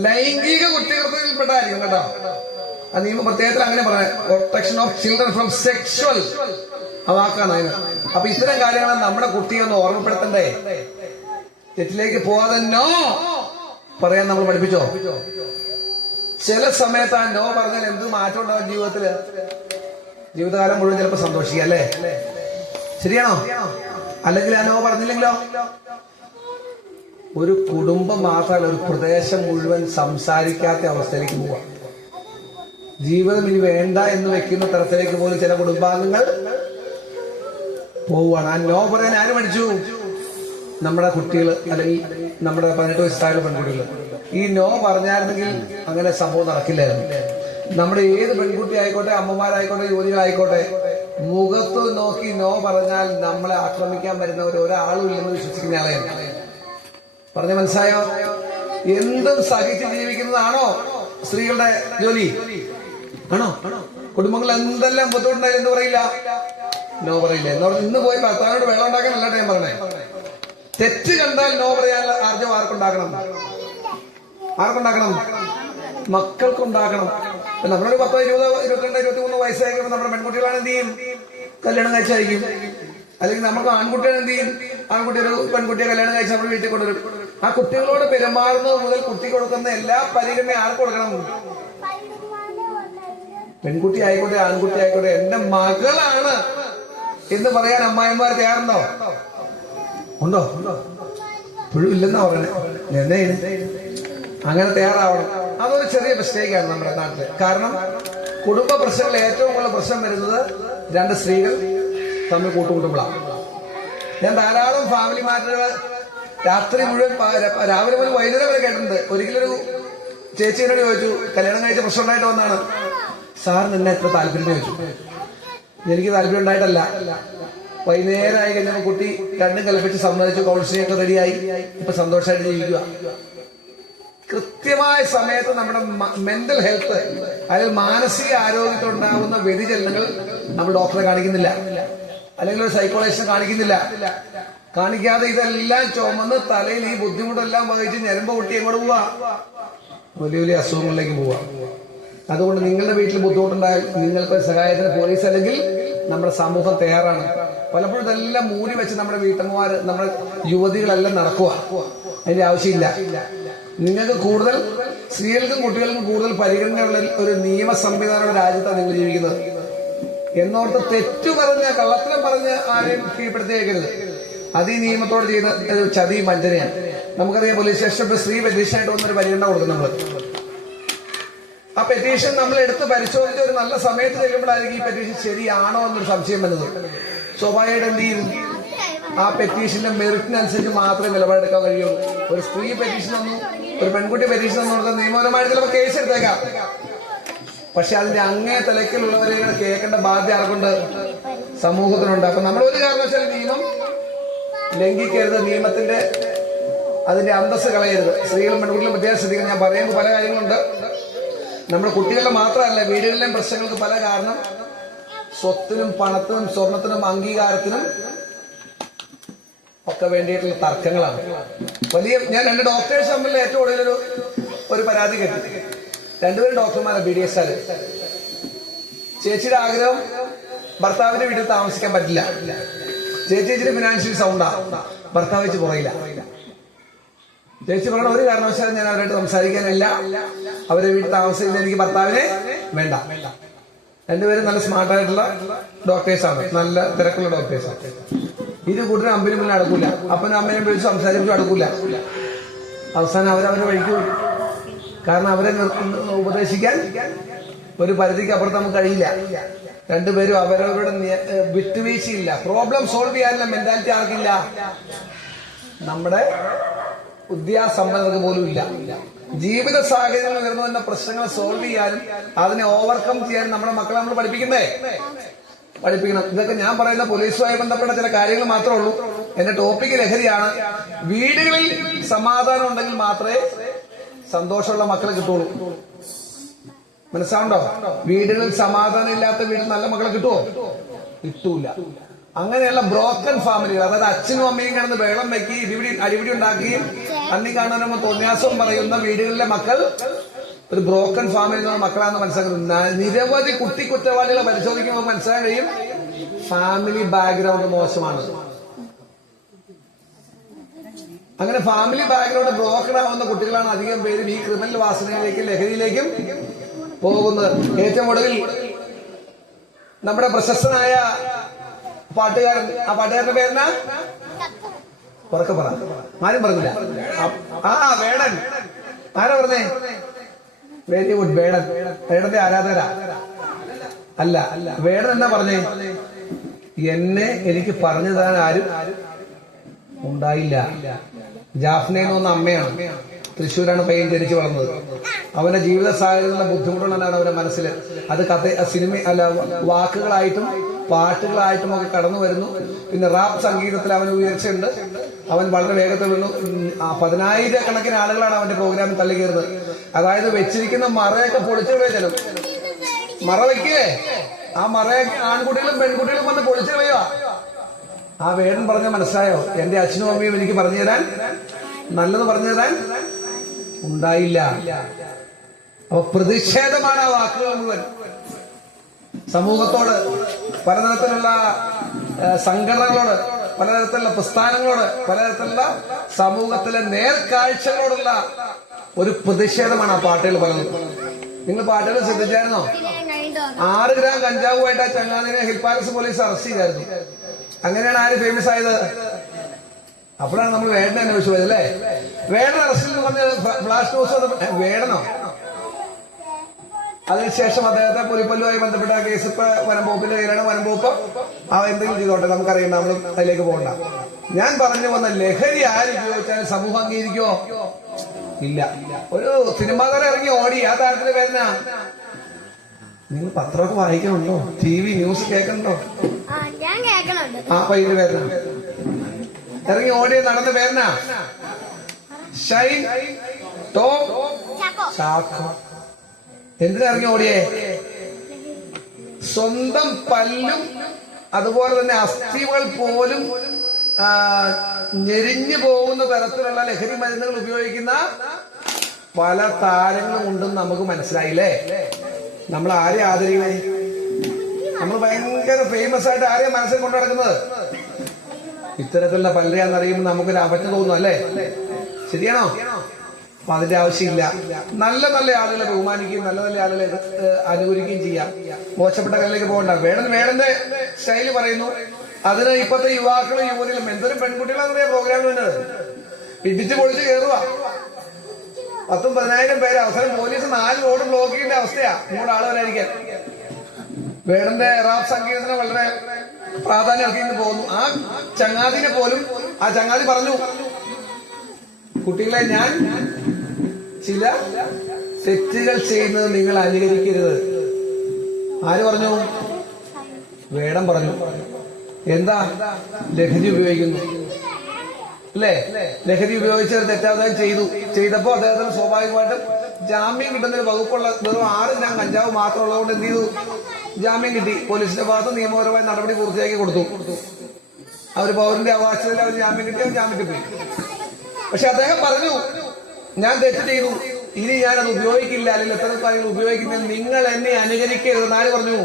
ലൈംഗിക കുറ്റകൃത്യത്തിൽപ്പെട്ടായിരിക്കും കേട്ടോ. ആ നിയമ പ്രത്യേകത്തിൽ അങ്ങനെ പറയാം, protection of children from sexual വാക്കാണ് അതിന്. അപ്പൊ ഇത്തരം കാര്യങ്ങൾ നമ്മുടെ കുട്ടിയെ ഒന്ന് ഓർമ്മപ്പെടുത്തണ്ടേ? തെറ്റിലേക്ക് പോവാതെ നോ പറയാൻ നമ്മൾ പഠിപ്പിച്ചോ? ചില സമയത്ത് ആ നോ പറഞ്ഞാൽ എന്ത് മാറ്റം ഉണ്ടാവും ജീവിതത്തില്? ജീവിതകാലം മുഴുവൻ ചിലപ്പോൾ സന്തോഷിക്കുക അല്ലേ? ശരിയാണോ? അല്ലെങ്കിൽ ആ നോ പറഞ്ഞില്ലെങ്കിലോ? ഒരു കുടുംബം മാത്രമല്ല, ഒരു പ്രദേശം മുഴുവൻ സംസാരിക്കാത്ത അവസ്ഥയിലേക്ക് പോവാം. ജീവിതം ഇനി വേണ്ട എന്ന് വെക്കുന്ന തരത്തിലേക്ക് പോലും ചില കുടുംബാംഗങ്ങൾ പോവുകയാണ്. ആ നോ പറയാൻ ആര് പഠിച്ചു? നമ്മുടെ കുട്ടികൾ, അല്ലെങ്കിൽ നമ്മുടെ 18 വയസ്സായ പെൺകുട്ടികൾ. ഈ നോ പറഞ്ഞായിരുന്നെങ്കിൽ അങ്ങനെ സംഭവം നടക്കില്ലായിരുന്നു. നമ്മുടെ ഏത് പെൺകുട്ടി ആയിക്കോട്ടെ, അമ്മമാരായിക്കോട്ടെ, യുവതികളായിക്കോട്ടെ, മുഖത്ത് നോക്കി നോ പറഞ്ഞാൽ നമ്മളെ ആക്രമിക്കാൻ വരുന്നവർ ഒരാളും ഇല്ലെന്ന് വിശ്വസിക്കുന്ന ആളെയാണ്. പറഞ്ഞ മനസ്സായോ? എന്തും സഹിച്ച് ജീവിക്കുന്നതാണോ സ്ത്രീകളുടെ ജോലി? ആണോ? കുടുംബങ്ങൾ എന്തെല്ലാം ബുദ്ധിമുട്ടുണ്ടായാലും എന്ത് പറയില്ല? നോ പറയില്ല. ഇന്ന് പോയി ഭർത്താവിനോട് വെള്ളം ഉണ്ടാക്കാനല്ല ഞാൻ പറഞ്ഞേ. തെറ്റ് കണ്ടാൽ നോ പറയാനുള്ള ആർജവം ആർക്കുണ്ടാക്കണം? മക്കൾക്കുണ്ടാക്കണം. നമ്മളൊരു 10, 20, 22, 23 വയസ്സായിരിക്കും നമ്മുടെ പെൺകുട്ടികളാണ് എന്ത് ചെയ്യും? കല്യാണം കഴിച്ചായിരിക്കും. അല്ലെങ്കിൽ നമുക്ക് ആൺകുട്ടികൾ എന്ത് ചെയ്യും? ആൺകുട്ടി ഒരു പെൺകുട്ടിയെ കല്യാണം കഴിച്ച് നമ്മൾ വീട്ടിൽ കൊണ്ടുവരും. ആ കുട്ടികളോട് പെരുമാറുന്നത് മുതൽ കുട്ടി കൊടുക്കുന്ന എല്ലാ പരിഗണനയും ആർക്ക് കൊടുക്കണം? പെൺകുട്ടി ആയിക്കോട്ടെ, ആൺകുട്ടി ആയിക്കോട്ടെ, എന്റെ മകളാണ് എന്ന് പറയാൻ അമ്മായിമാർ തയ്യാറുണ്ടോ? ഉണ്ടോ? ഇപ്പോഴും ഇല്ലെന്നാ പറയണേ. എന്നെ അങ്ങനെ തയ്യാറാവണം. അതൊരു ചെറിയ മിസ്റ്റേക്കാണ് നമ്മുടെ നാട്ടില്. കാരണം കുടുംബ പ്രശ്നങ്ങളിൽ ഏറ്റവും കൂടുതൽ പ്രശ്നം വരുന്നത് 2 സ്ത്രീകൾ തമ്മിൽ കൂട്ടുകൂട്ടുമ്പോഴാണ്. ഞാൻ ധാരാളം ഫാമിലി മാറ്ററുകൾ രാത്രി മുഴുവൻ, രാവിലെ മുതൽ വൈകുന്നേരം വരെ കേട്ടിട്ടുണ്ട്. ഒരിക്കലൊരു ചേച്ചിയോട് ചോദിച്ചു, കല്യാണം കഴിച്ച പ്രശ്നം ഉണ്ടായിട്ട് വന്നാണ്, സാറിന് എന്നെ എത്ര താല്പര്യം ചോദിച്ചു. എനിക്ക് താല്പര്യം ഉണ്ടായിട്ടല്ല. വൈകുന്നേരമായി കഴിഞ്ഞപ്പോൾ കുട്ടി രണ്ടും കൽപ്പിച്ച് സമ്മതിച്ചു, കൗൺസിലിംഗ് ഒക്കെ റെഡിയായി, ഇപ്പൊ സന്തോഷമായിട്ട് ജീവിക്കുക. കൃത്യമായ സമയത്ത് നമ്മുടെ മെന്റൽ ഹെൽത്ത്, അല്ലെങ്കിൽ മാനസിക ആരോഗ്യത്തിലുണ്ടാകുന്ന വ്യതിചലനങ്ങൾ നമ്മൾ ഡോക്ടറെ കാണിക്കുന്നില്ല, അല്ലെങ്കിൽ ഒരു സൈക്കോളജിസ്റ്റിനെ കാണിക്കാതെ ഇതെല്ലാം ചുമന്ന് തലയിൽ ഈ ബുദ്ധിമുട്ടെല്ലാം വഹിച്ച് ഞരമ്പ് പൊട്ടി എങ്ങോട്ട് പോവാ? വലിയ വലിയ അസുഖങ്ങളിലേക്ക് പോവാ. അതുകൊണ്ട് നിങ്ങളുടെ വീട്ടിൽ ബുദ്ധിമുട്ടുണ്ടായാൽ നിങ്ങൾക്ക് സഹായത്തിന് പോലീസ് അല്ലെങ്കിൽ നമ്മുടെ സമൂഹം തയ്യാറാണ്. പലപ്പോഴും ഇതെല്ലാം മൂടി വെച്ച് നമ്മുടെ വീട്ടമ്മമാര്, നമ്മുടെ യുവതികളെല്ലാം നടക്കുക. അതിന്റെ ആവശ്യമില്ല. നിങ്ങൾക്ക് കൂടുതൽ, സ്ത്രീകൾക്കും കുട്ടികൾക്കും കൂടുതൽ പരിഗണനയുള്ള ഒരു നിയമ സംവിധാനമുള്ള രാജ്യത്താണ് നിങ്ങൾ ജീവിക്കുന്നത് എന്നോർത്ത് തെറ്റു പറഞ്ഞ്, കള്ളത്തരം പറഞ്ഞ് ആരെയും കീഴ്പ്പെടുത്തിയേക്കരുത്. അത് ഈ നിയമത്തോട് ചെയ്ത ഒരു ചതി വഞ്ചനയാണ്. നമുക്കറിയാം, പോലീസ് സ്റ്റേഷൻ സ്ത്രീ പെറ്റീഷനായിട്ട് വന്നൊരു പരിഗണന കൊടുക്കും നമ്മൾ. ആ പെറ്റീഷൻ നമ്മൾ എടുത്ത് പരിശോധിച്ച് ഒരു നല്ല സമയത്ത് ചെല്ലുമ്പോഴായിരിക്കും ഈ പെറ്റീഷൻ ശരിയാണോ എന്നൊരു സംശയം വരുന്നത്. സ്വാഭാവികമായിട്ട് എന്ത് ചെയ്യും? ആ പെറ്റീഷന്റെ മെറിറ്റിനനുസരിച്ച് മാത്രമേ നിലപാടെടുക്കാൻ കഴിയുള്ളൂ. ഒരു സ്ത്രീ പെറ്റീഷൻ ഒന്നും, ഒരു പെൺകുട്ടി പെറ്റീഷൻ ഒന്നും കൊടുത്താൽ നിയമപരമായിട്ട് ചിലപ്പോൾ കേസ് എടുത്തേക്കാം. പക്ഷെ അതിന്റെ അങ്ങേ തലക്കിലുള്ളവരെ കേൾക്കേണ്ട ബാധ്യത ആർക്കുണ്ട്? സമൂഹത്തിനുണ്ട്. അപ്പൊ നമ്മൾ ഒരു കാരണവശാലും നിയമം ലംഘിക്കരുത്. നിയമത്തിന്റെ അതിന്റെ അന്തസ്സ് കളയരുത്. സ്ത്രീകളും പെൺകുട്ടികളും പ്രത്യേകം ശ്രദ്ധിക്കണം. ഞാൻ പറയുമ്പോൾ പല കാര്യങ്ങളുണ്ട്. നമ്മുടെ കുട്ടികളുടെ മാത്രമല്ല, വീടുകളിലെയും പ്രശ്നങ്ങൾക്ക് പല കാരണം സ്വത്തിനും പണത്തിനും സ്വർണത്തിനും അംഗീകാരത്തിനും ഒക്കെ വേണ്ടിയിട്ടുള്ള തർക്കങ്ങളാണ്. ഞാൻ 2 ഡോക്ടേഴ്സ് തമ്മിൽ ഏറ്റവും കൂടുതൽ ഒരു പരാതി കേട്ടു. 2 പേരും ഡോക്ടർമാരാണ്, BDS. ചേച്ചിയുടെ ആഗ്രഹം ഭർത്താവിന്റെ വീട്ടിൽ താമസിക്കാൻ പറ്റില്ല. ചേച്ചിയുടെ ഫിനാൻഷ്യൽ സൗണ്ടാ, ഭർത്താവ് വെച്ച് പുറയില്ല. ചേച്ചി പറഞ്ഞ ഒരു കാരണവശാലും ഞാൻ അവരായിട്ട് സംസാരിക്കാനില്ല, അവരെ വീട്ടിൽ താമസിക്കുന്ന എനിക്ക് ഭർത്താവിനെ വേണ്ട. 2 പേരും നല്ല സ്മാർട്ടായിട്ടുള്ള ഡോക്ടേഴ്സാണ്, നല്ല തിരക്കുള്ള ഡോക്ടേഴ്സാണ്. ഇത് കൂട്ടിന് അമ്പനും മുന്നിൽ അടക്കൂല, അപ്പനും അമ്മേനും വിളിച്ച് സംസാരിച്ചു അടക്കൂല. അവസാനം അവരവരെ വഴിക്കൂ. കാരണം അവരെ ഉപദേശിക്കാൻ ഒരു പരിധിക്ക് അപ്പുറത്ത് നമുക്ക് കഴിയില്ല. 2 പേരും അവരവരുടെ വിട്ടുവീഴ്ചയില്ല. പ്രോബ്ലം സോൾവ് ചെയ്യാനുള്ള മെന്റാലിറ്റി ആർക്കില്ല? നമ്മുടെ വിദ്യാസമ്പന്നർക്ക് പോലും ഇല്ല. ജീവിത സാഹചര്യങ്ങൾ ഉയർന്നു വരുന്ന പ്രശ്നങ്ങൾ സോൾവ് ചെയ്യാനും അതിനെ ഓവർകം ചെയ്യാനും നമ്മുടെ മക്കളെ നമ്മൾ പഠിപ്പിക്കണം. ഇതൊക്കെ ഞാൻ പറയുന്ന പോലീസുമായി ബന്ധപ്പെട്ട ചില കാര്യങ്ങൾ മാത്രമേ ഉള്ളൂ. എന്റെ ടോപ്പിക്ക് ലഹരിയാണ്. വീടുകളിൽ സമാധാനം ഉണ്ടെങ്കിൽ മാത്രമേ സന്തോഷമുള്ള മക്കളെ കിട്ടുള്ളൂ. മനസ്സിലാവുണ്ടോ? വീടുകളിൽ സമാധാനം ഇല്ലാത്ത വീട്ടിൽ നല്ല മക്കളെ കിട്ടുമോ? കിട്ടൂല. അങ്ങനെയുള്ള ബ്രോക്കൺ ഫാമിലികൾ, അതായത് അച്ഛനും അമ്മയും കിടന്ന് ബഹളം വെക്കി അടിപിടി ഉണ്ടാക്കുകയും അന്നി കാണുമ്പോൾ തോന്നിയാസവും പറയുന്ന വീടുകളിലെ മക്കൾ ഒരു ബ്രോക്കൺ ഫാമിലി എന്ന മക്കളാണെന്ന് മനസ്സിലാക്കുന്നത്. നിരവധി കുട്ടി കുറ്റവാളികളെ പരിശോധിക്കുമ്പോൾ മനസ്സിലാക്കാൻ കഴിയും ഫാമിലി ബാക്ക്ഗ്രൗണ്ട് മോശമാണ്. അങ്ങനെ ഫാമിലി ബാക്ക്ഗ്രൗണ്ട് ബ്രോക്കൺ ആവുന്ന കുട്ടികളാണ് അധികം പേരും ഈ ക്രിമിനൽ വാസനയിലേക്കും ലഹരിയിലേക്കും പോകുന്നത്. ഏറ്റവും ഒടുവിൽ നമ്മുടെ പ്രശസ്തനായ പാട്ടുകാരൻ, ആ പാട്ടുകാരന്റെ പേരെന്നാ ഉറക്കെ പറ, ആരും പറഞ്ഞില്ല. വേടൻ. ആരാ പറഞ്ഞേ? Very good. വേടന്റെ ആരാധകരാ അല്ല. വേടൻ എന്നാ പറഞ്ഞേ? എനിക്ക് പറഞ്ഞു തരാൻ ആരും ഉണ്ടായില്ല. ജാഫ്ന എന്ന് പറഞ്ഞ അമ്മയാണ്. തൃശ്ശൂരാണ് പയ്യൻ ജനിച്ചു വളർന്നത്. അവന്റെ ജീവിത സാഹചര്യത്തിലുള്ള ബുദ്ധിമുട്ടുകളാണ് അവന്റെ മനസ്സിൽ. അത് സിനിമ അല്ല, വാക്കുകളായിട്ടും പാട്ടുകളായിട്ടും ഒക്കെ കടന്നു വരുന്നു. പിന്നെ റാപ്പ് സംഗീതത്തിൽ അവന് ഉയർച്ചയുണ്ട്. അവൻ വളരെ വേഗത്തിൽ വരുന്നു. 10,000 കണക്കിന് ആളുകളാണ് അവന്റെ പ്രോഗ്രാമിൽ തള്ളി കയറുന്നത്. അതായത് വെച്ചിരിക്കുന്ന മറയൊക്കെ പൊളിച്ചു കളയും. മറ വെക്കേ, ആ മറയൊക്കെ ആൺകുട്ടികളും പെൺകുട്ടികളും വന്ന് പൊളിച്ചു കളയുക. ആ വേടൻ പറഞ്ഞ മനസ്സിലായോ? എന്റെ അച്ഛനും അമ്മയും എനിക്ക് പറഞ്ഞു തരാൻ, നല്ലത് പറഞ്ഞു തരാൻ ഉണ്ടായില്ല. അപ്പൊ പ്രതിഷേധമാണ് ആ വാക്കുകൾ മുഴുവൻ. സമൂഹത്തോട്, പലതരത്തിലുള്ള സംഘടനകളോട്, പലതരത്തിലുള്ള പ്രസ്ഥാനങ്ങളോട്, പലതരത്തിലുള്ള സമൂഹത്തിലെ നേർക്കാഴ്ചകളോടുള്ള ഒരു പ്രതിഷേധമാണ് ആ പാട്ടുകൾ പറയുന്നത്. നിങ്ങൾ പാട്ടുകൾ ശ്രദ്ധിച്ചായിരുന്നോ? 6 ഗ്രാം കഞ്ചാവുമായിട്ട് ആ ചങ്ങാതിനെ ഹിൽ പാലസ് പോലീസ് അറസ്റ്റ് ചെയ്തായിരുന്നു. അങ്ങനെയാണ് ആര് ഫേമസ് ആയത്? അപ്പോഴാണ് നമ്മൾ വേടനെ അന്വേഷിച്ചു പോയത് അല്ലേ? വേടൻ അറസ്റ്റിൽ എന്ന് പറഞ്ഞ് ഫ്ലാഷ് ന്യൂസ് വേടനോ? അതിനുശേഷം അദ്ദേഹത്തെ പുലിപ്പല്ലുമായി ബന്ധപ്പെട്ട കേസ് ഇപ്പൊ വനംവകുപ്പിന്റെ കയ്യിലാണ്. വനംവകുപ്പ് എന്തെങ്കിലും ചെയ്തോട്ടെ, നമുക്കറിയണ്ട, നമ്മൾ അതിലേക്ക് പോകണ്ട. ഞാൻ പറഞ്ഞു വന്ന ലഹരി ആര് ഉപയോഗിച്ചാലും സമൂഹം അംഗീകരിക്കോ? ഇല്ല. ഒരു സിനിമാതാരം ഇറങ്ങി ഓടി, ആ താരത്തിന്റെ പേരെന്നാ? നിങ്ങൾ പത്രമൊക്കെ വായിക്കണുണ്ടോ? TV news കേൾക്കണുണ്ടോ? ആ പയ്യന്റെ പേരെന്നാ? ഇറങ്ങി ഓടിയ നടന്ന പേരെന്നാ? ഷൈൻ ടോം ചാക്കോ. എന്തിനാ ഇറങ്ങി ഓടിയേ? സ്വന്തം പല്ലും അതുപോലെ തന്നെ അസ്ഥികൾ പോലും ഞെരിഞ്ഞു പോകുന്ന തരത്തിലുള്ള ലഹരി മരുന്നുകൾ ഉപയോഗിക്കുന്ന പല താരങ്ങളും ഉണ്ടെന്ന് നമുക്ക് മനസ്സിലായില്ലേ? നമ്മൾ ആരെ ആദരിക്കണേ? നമ്മൾ ഭയങ്കര ഫേമസ് ആയിട്ട് ആരെയും മനസ്സിൽ കൊണ്ടു നടക്കുന്നത്? ഇത്തരത്തിലുള്ള പല്ലയാന്നറിയുമ്പോൾ നമുക്കൊരു അപറ്റം തോന്നും അല്ലേ? ശരിയാണോ? അപ്പൊ അതിന്റെ ആവശ്യമില്ല. നല്ല നല്ല ആളുകളെ ബഹുമാനിക്കുകയും നല്ല നല്ല ആളുകളെ അനുകൂലിക്കുകയും ചെയ്യാം. മോശപ്പെട്ട കളിലേക്ക് പോകണ്ട. വേടന്റെ സ്റ്റൈല് പറയുന്നു. അതിന് ഇപ്പത്തെ യുവാക്കളും യുവതികളും എന്തൊരു പെൺകുട്ടികളാണെന്നറിയ പ്രോഗ്രാമിൽ വന്നത്. ഇടിച്ചു പൊളിച്ച് കയറുക. 10,000-10,000 പേര്. അവസരം പോലീസ് 4 റോഡ് ബ്ലോക്ക് ചെയ്യേണ്ട അവസ്ഥയാ 3 ആള് വരായിരിക്കാൻ. വേടന്റെ റാപ്പ് സംഗീതത്തിന് വളരെ പ്രാധാന്യം ഇറക്കിന്ന് പോകുന്നു. ആ ചങ്ങാതിനെ പോലും ആ ചങ്ങാതി പറഞ്ഞു, കുട്ടികളെ, ഞാൻ ചില തെറ്റുകൾ ചെയ്യുന്നത് നിങ്ങൾ അനുകരിക്കരുത്. ആര് പറഞ്ഞു? വേടൻ പറഞ്ഞു. എന്താ? ലഹരി ഉപയോഗിക്കുന്നു അല്ലേ? ലഹരി ഉപയോഗിച്ച് ഒരു തെറ്റാവതാരം ചെയ്തപ്പോ അദ്ദേഹത്തിന് സ്വാഭാവികമായിട്ടും ജാമ്യം കിട്ടുന്നൊരു വകുപ്പുള്ള വെറും 6 ഗ്രാം കഞ്ചാവ് മാത്രം ഉള്ളതുകൊണ്ട് എന്ത് ചെയ്തു? ജാമ്യം കിട്ടി. പോലീസിന്റെ ഭാഗത്ത് നിയമപരമായ നടപടി പൂർത്തിയാക്കി കൊടുത്തു. അവർ പൗരന്റെ അവകാശത്തിൽ അവർ ജാമ്യം കിട്ടി, അവർ ജാമ്യം കിട്ടി. പക്ഷെ അദ്ദേഹം പറഞ്ഞു, ഞാൻ തെറ്റ് ചെയ്തു, ഇനി ഞാനത് ഉപയോഗിക്കില്ല, അല്ലെങ്കിൽ എത്ര കാര്യങ്ങൾ ഉപയോഗിക്കുന്നത് നിങ്ങൾ എന്നെ അനുകരിക്കരുത്. ആര് പറഞ്ഞു?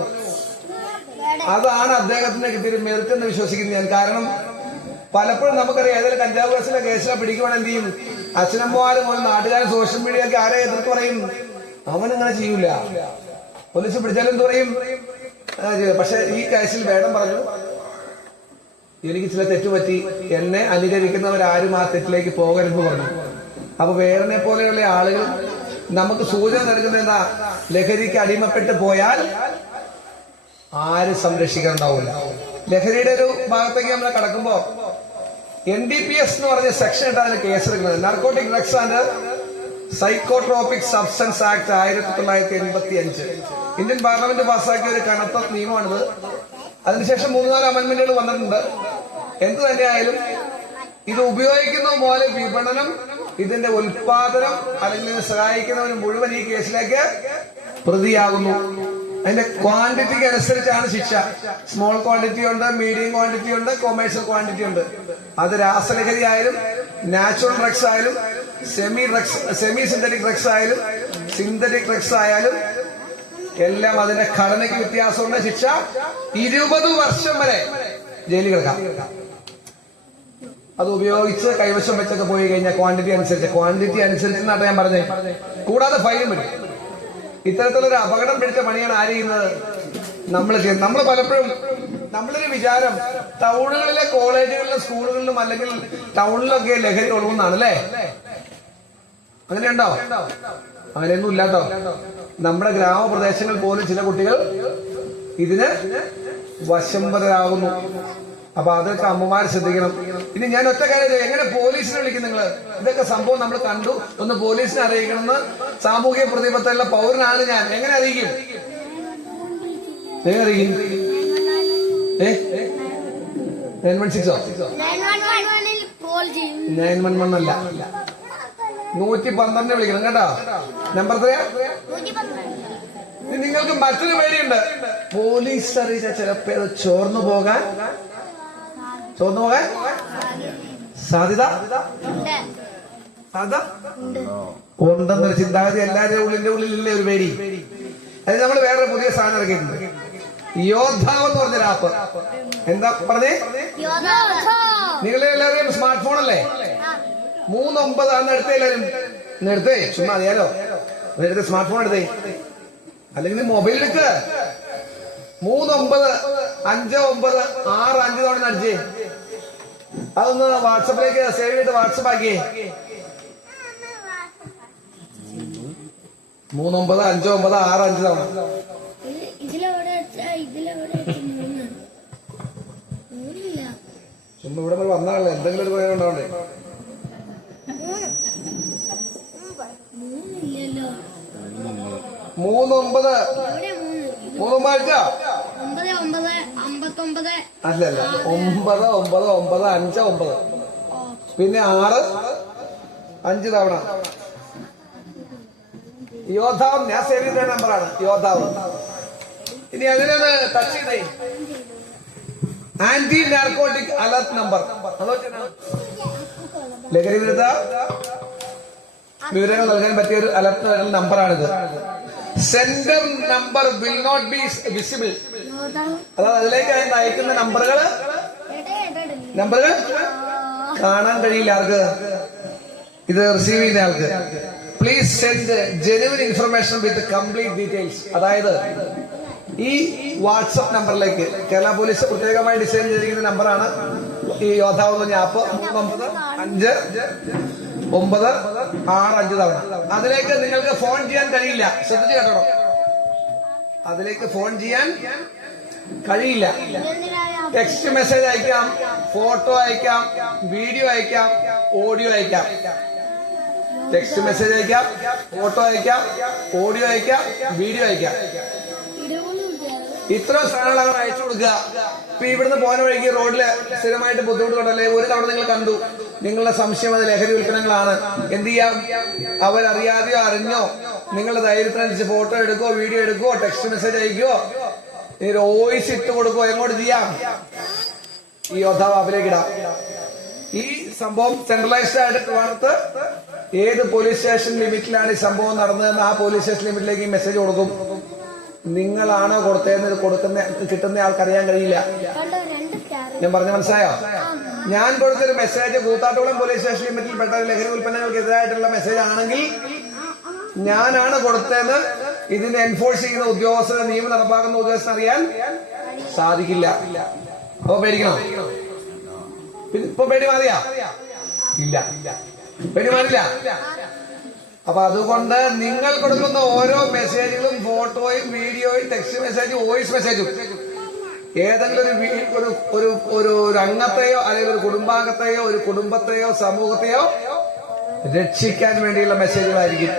അതാണ് അദ്ദേഹത്തിന് കിട്ടിയൊരു മെറിറ്റ് എന്ന് വിശ്വസിക്കുന്നത് ഞാൻ. കാരണം പലപ്പോഴും നമുക്കറിയാം, ഏതെങ്കിലും കഞ്ചാവ് കേസിലെ പിടിക്കുവാണെങ്കിൽ എന്ത് ചെയ്യും? അച്ഛനമ്മമാരും നാട്ടുകാരും സോഷ്യൽ മീഡിയ ഒക്കെ ആരെ എതിർത്ത് പറയും? അവനിങ്ങനെ ചെയ്യൂല. പോലീസ് പിടിച്ചാലും എന്ത് പറയും? പക്ഷെ ഈ കേസിൽ വേടൻ പറഞ്ഞു, എനിക്ക് ചില തെറ്റുപറ്റി, എന്നെ അനുകരിക്കുന്നവരാരും ആ തെറ്റിലേക്ക് പോകരുതെന്ന് പറഞ്ഞു. അപ്പൊ വേടനെ പോലെയുള്ള ആളുകൾ നമുക്ക് സൂചന നൽകുന്നത് എന്താ? ലഹരിക്ക് അടിമപ്പെട്ട് പോയാൽ ആരും സംരക്ഷിക്കാനുണ്ടാവില്ല. ലഹരിയുടെ ഒരു ഭാഗത്തേക്ക് നമ്മൾ കടക്കുമ്പോ NDPS എന്ന് പറഞ്ഞ സെക്ഷൻ ഇട്ട് അതിന് കേസെടുക്കുന്നത്. Narcotic drugs and psychotropic substance act 1985 Indian parliament പാസ്സാക്കിയ ഒരു കനത്ത നിയമമാണിത്. അതിനുശേഷം 3-4 അമെന്റ്മെന്റുകൾ വന്നിട്ടുണ്ട്. എന്തു തന്നെയായാലും ഇത് ഉപയോഗിക്കുന്ന പോലെ വിപണനം, ഇതിന്റെ ഉൽപാദനം അല്ലെങ്കിൽ സഹായിക്കുന്നവന് മുഴുവൻ ഈ കേസിലേക്ക് പ്രതിയാകുന്നു. അതിന്റെ ക്വാണ്ടിറ്റിക്ക് അനുസരിച്ചാണ് ശിക്ഷ. സ്മോൾ ക്വാണ്ടിറ്റി ഉണ്ട്, മീഡിയം ക്വാണ്ടിറ്റി ഉണ്ട്, കൊമേഴ്ഷ്യൽ ക്വാണ്ടിറ്റി ഉണ്ട്. അത് രാസലഹരി ആയാലും നാച്ചുറൽ ഡ്രഗ്സ് ആയാലും സെമി സിന്തറ്റിക് ഡ്രഗ്സ് ആയാലും സിന്തറ്റിക് ഡ്രഗ്സ് ആയാലും എല്ലാം അതിന്റെ ഘടനയ്ക്ക് വ്യത്യാസമുണ്ട്. ശിക്ഷ 20 വർഷം വരെ ജയിലിൽ കിടക്കാം. അത് ഉപയോഗിച്ച് കൈവശം വെച്ചൊക്കെ പോയി കഴിഞ്ഞാൽ ക്വാണ്ടിറ്റി അനുസരിച്ച് ഞാൻ പറഞ്ഞേ. കൂടാതെ ഫൈനും വരും. ഇത്തരത്തിലൊരു അപകടം പിടിച്ച പണിയാണ് ആര് ചെയ്യുന്നത്? നമ്മൾ ചെയ്യുന്നത്. നമ്മൾ പലപ്പോഴും നമ്മളൊരു വിചാരം ടൗണുകളിലെ കോളേജുകളിലെ സ്കൂളുകളിലും അല്ലെങ്കിൽ ടൗണിലൊക്കെ ലഹരി ഒഴുകുന്നതാണ് അല്ലേ? അങ്ങനെയുണ്ടോ? അങ്ങനെയൊന്നും ഇല്ലാട്ടോ. നമ്മുടെ ഗ്രാമപ്രദേശങ്ങളിൽ പോലും ചില കുട്ടികൾ ഇതിന് വശംവദരാകുന്നു. അപ്പൊ അതൊക്കെ അമ്മമാർ ശ്രദ്ധിക്കണം. ഇനി ഞാൻ ഒറ്റ കാര്യം, എങ്ങനെ പോലീസിനെ വിളിക്കും നിങ്ങൾ? ഇതൊക്കെ സംഭവം നമ്മൾ കണ്ടു, ഒന്ന് പോലീസിനെ അറിയിക്കണമെന്ന് സാമൂഹിക പ്രതിബദ്ധതയുള്ള പൗരനാണ് ഞാൻ. എങ്ങനെ അറിയിക്കും? എങ്ങനെ അറിയിക്കും? 916 911 അല്ല, 112 വിളിക്കണം കേട്ടോ. നമ്പർ എത്രയാ? നിങ്ങൾക്ക് മറ്റൊരു പേടിയുണ്ട്. പോലീസ് അറിയിച്ച ചിലപ്പോ അത് ചോർന്നു പോകാൻ സാധ്യത ഉണ്ടെന്നൊരു ചിന്താഗതി എല്ലാവരുടെ ഉള്ളിലില്ലേ ഒരു പേടി. അത് നമ്മൾ വേറെ പുതിയ സാധനം ഇറക്കിയിട്ടുണ്ട്. യോദ്ധാവ് എന്ന് പറഞ്ഞൊരു ആപ്പ്. എന്താ പറഞ്ഞേ? നിങ്ങളെ എല്ലാവരും സ്മാർട്ട് ഫോൺ അല്ലേ? 3-9 അന്ന് എടുത്തേ എല്ലാവരും. എടുത്തേ, ചുമ്മാ അറിയാലോ. എടുത്ത് സ്മാർട്ട് ഫോൺ എടുത്തേ, അല്ലെങ്കിൽ മൊബൈൽ എടുക്ക്. 3-9-5-9-6 തവണ അടിച്ചേ. അതൊന്ന് വാട്സപ്പിലേക്ക് സേവ് ചെയ്ത് വാട്സപ്പ് ആക്കിയേ. 3-9-5-9-6 തവണ. ചുമ്മാ ഇവിടെ വന്നാണല്ലോ, എന്തെങ്കിലും ഒരു പ്രയോജനം ഉണ്ടാവണ്ടേ? 3-9 അല്ലല്ല, 9-9-9-5-9 പിന്നെ 6-5 തവണ. യോദ്ധാവ് ഞാൻ സേവ് ചെയ്ത നമ്പറാണ്, യോദ്ധാവ്. ഇനി അതിനൊന്ന് ടച്ച് ചെയ്തേ. Anti narcotic alert number. ലഹരി വിരുദ്ധ വിവരങ്ങൾ നൽകാൻ പറ്റിയ ഒരു അലർട്ട് നമ്പറാണിത്. Sender number will not be visible. അതായത് അതിലേക്ക് അയക്കുന്ന നമ്പറുകൾ കാണാൻ കഴിയില്ല ആർക്ക്? ഇത് റിസീവ് ചെയ്യുന്ന ആൾക്ക്. Please send genuine information with complete details. അതായത് ഈ വാട്സപ്പ് നമ്പറിലേക്ക് കേരള പോലീസ് പ്രത്യേകമായി ഡിസൈൻ ചെയ്തിരിക്കുന്ന നമ്പറാണ് ഈ യോദ്ധാവ് പറഞ്ഞ ആപ്പ്. 3-9-5-9-6 തവണ. അതിലേക്ക് നിങ്ങൾക്ക് ഫോൺ ചെയ്യാൻ കഴിയില്ല. ശ്രദ്ധിച്ചു കേട്ടോ, അതിലേക്ക് ഫോൺ ചെയ്യാൻ കഴിയില്ല. ടെക്സ്റ്റ് മെസ്സേജ് അയക്കാം, ഫോട്ടോ അയക്കാം, വീഡിയോ അയക്കാം, ഓഡിയോ അയക്കാം. ടെക്സ്റ്റ് മെസ്സേജ് അയക്കാം, ഫോട്ടോ അയക്കാം, ഓഡിയോ അയക്കാം, വീഡിയോ അയക്കാം. ഇത്രയും സാധനങ്ങൾ അയച്ചു കൊടുക്കുക. ഇപ്പൊ ഇവിടുന്ന് പോയ വഴിക്ക് റോഡില് സ്ഥിരമായിട്ട് ബുദ്ധിമുട്ട് കൊണ്ടല്ലേ, ഒരു തവണ നിങ്ങൾ കണ്ടു, നിങ്ങളുടെ സംശയം അത് ലഹരി ഉൽപ്പന്നങ്ങളാണ്. എന്ത് ചെയ്യാം? അവരറിയാതെയോ അറിഞ്ഞോ നിങ്ങളുടെ ധൈര്യത്തിനനുസരിച്ച് ഫോട്ടോ എടുക്കോ, വീഡിയോ എടുക്കോ, ടെക്സ്റ്റ് മെസ്സേജ് അയക്കോ, ഒരു വോയിസ് ഇട്ട് കൊടുക്കോ. എങ്ങോട്ട് ചെയ്യാം? ഈ യോദ്ധാവ് ആപ്പിലേക്ക് ഇടാം. ഈ സംഭവം സെൻട്രലൈസ്ഡ് ആയിട്ട് ട്രിവാൻഡ്രത്ത് ഏത് പോലീസ് സ്റ്റേഷൻ ലിമിറ്റിലാണ് ഈ സംഭവം നടന്നതെന്ന് ആ പോലീസ് സ്റ്റേഷൻ ലിമിറ്റിലേക്ക് ഈ മെസ്സേജ് കൊടുക്കും. നിങ്ങളാണോ കൊടുത്തതെന്ന് കിട്ടുന്ന ആൾക്കറിയാൻ കഴിയില്ല. ഞാൻ പറഞ്ഞ മനസ്സിലായോ? ഞാൻ കൊടുത്തൊരു മെസ്സേജ് കൂത്താട്ടുകുളം പോലീസ് സ്റ്റേഷൻ ലിമിറ്റിൽ പെട്ട ലഹരി ഉൽപ്പന്നങ്ങൾക്കെതിരായിട്ടുള്ള മെസ്സേജ് ആണെങ്കിൽ ഞാനാണ് കൊടുത്തതെന്ന് ഇതിനെ എൻഫോഴ്സ് ചെയ്യുന്ന ഉദ്യോഗസ്ഥന്, നിയമം നടപ്പാക്കുന്ന ഉദ്യോഗസ്ഥന് അറിയാൻ സാധിക്കില്ല. അപ്പൊ പേടിക്കണം. ഇപ്പൊ പേടി മാറിയാ? ഇല്ല, പേടി മാറില്ല. അപ്പൊ അതുകൊണ്ട് നിങ്ങൾ കൊടുക്കുന്ന ഓരോ മെസ്സേജുകളും ഫോട്ടോയും വീഡിയോയും ടെക്സ്റ്റ് മെസ്സേജും വോയിസ് മെസ്സേജും ഏതെങ്കിലും ഒരു അംഗത്തെയോ അല്ലെങ്കിൽ ഒരു കുടുംബാംഗത്തെയോ ഒരു കുടുംബത്തെയോ സമൂഹത്തെയോ രക്ഷിക്കാൻ വേണ്ടിയുള്ള മെസ്സേജുകളായിരിക്കും.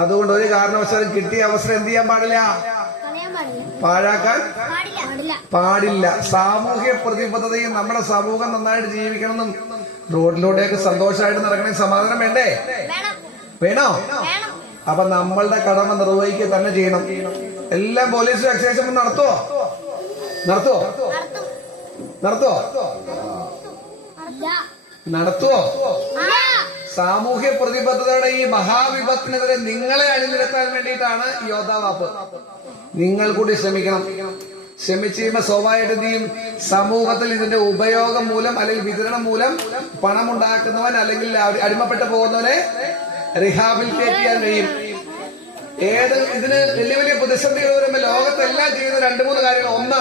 അതുകൊണ്ട് ഒരു കാരണവശാലും കിട്ടിയ അവസരം എന്ത് ചെയ്യാൻ പാടില്ല? പാഴാക്കാൻ പാടില്ല. സാമൂഹ്യ പ്രതിബദ്ധതയും നമ്മുടെ സമൂഹം നന്നായിട്ട് ജീവിക്കണമെന്നും റോഡിലൂടെയൊക്കെ സന്തോഷമായിട്ട് നടക്കണമെങ്കിൽ സമാധാനം വേണ്ടേ? വേണോ? അപ്പൊ നമ്മളുടെ കടമ നിർവഹിക്കുക തന്നെ ചെയ്യണം. എല്ലാം പോലീസ് എക്സൈസും നടത്തുവോ? നടത്തുവോ? നടത്തുവോ? നടത്തുവോ? സാമൂഹ്യ പ്രതിബദ്ധതയുടെ ഈ മഹാവിപത്തിനെതിരെ നിങ്ങളെ അണിനിരത്താൻ വേണ്ടിയിട്ടാണ് യോദ്ധാവാപ്പ്. നിങ്ങൾ കൂടി ശ്രമിക്കണം. ശ്രമിച്ചു കഴിയുമ്പോൾ സ്വാഭാവികതയും സമൂഹത്തിൽ ഇതിന്റെ ഉപയോഗം മൂലം അല്ലെങ്കിൽ വിതരണം മൂലം പണമുണ്ടാക്കുന്നവൻ അല്ലെങ്കിൽ അടിമപ്പെട്ടു പോകുന്നവനെ റിഹാബിലിറ്റേറ്റ് ചെയ്യാൻ കഴിയും. ഇതിന് വലിയ വലിയ പ്രതിസന്ധികൾ വരുമ്പോൾ ലോകത്തെല്ലാം ചെയ്യുന്ന 2-3 കാര്യങ്ങൾ. ഒന്ന്,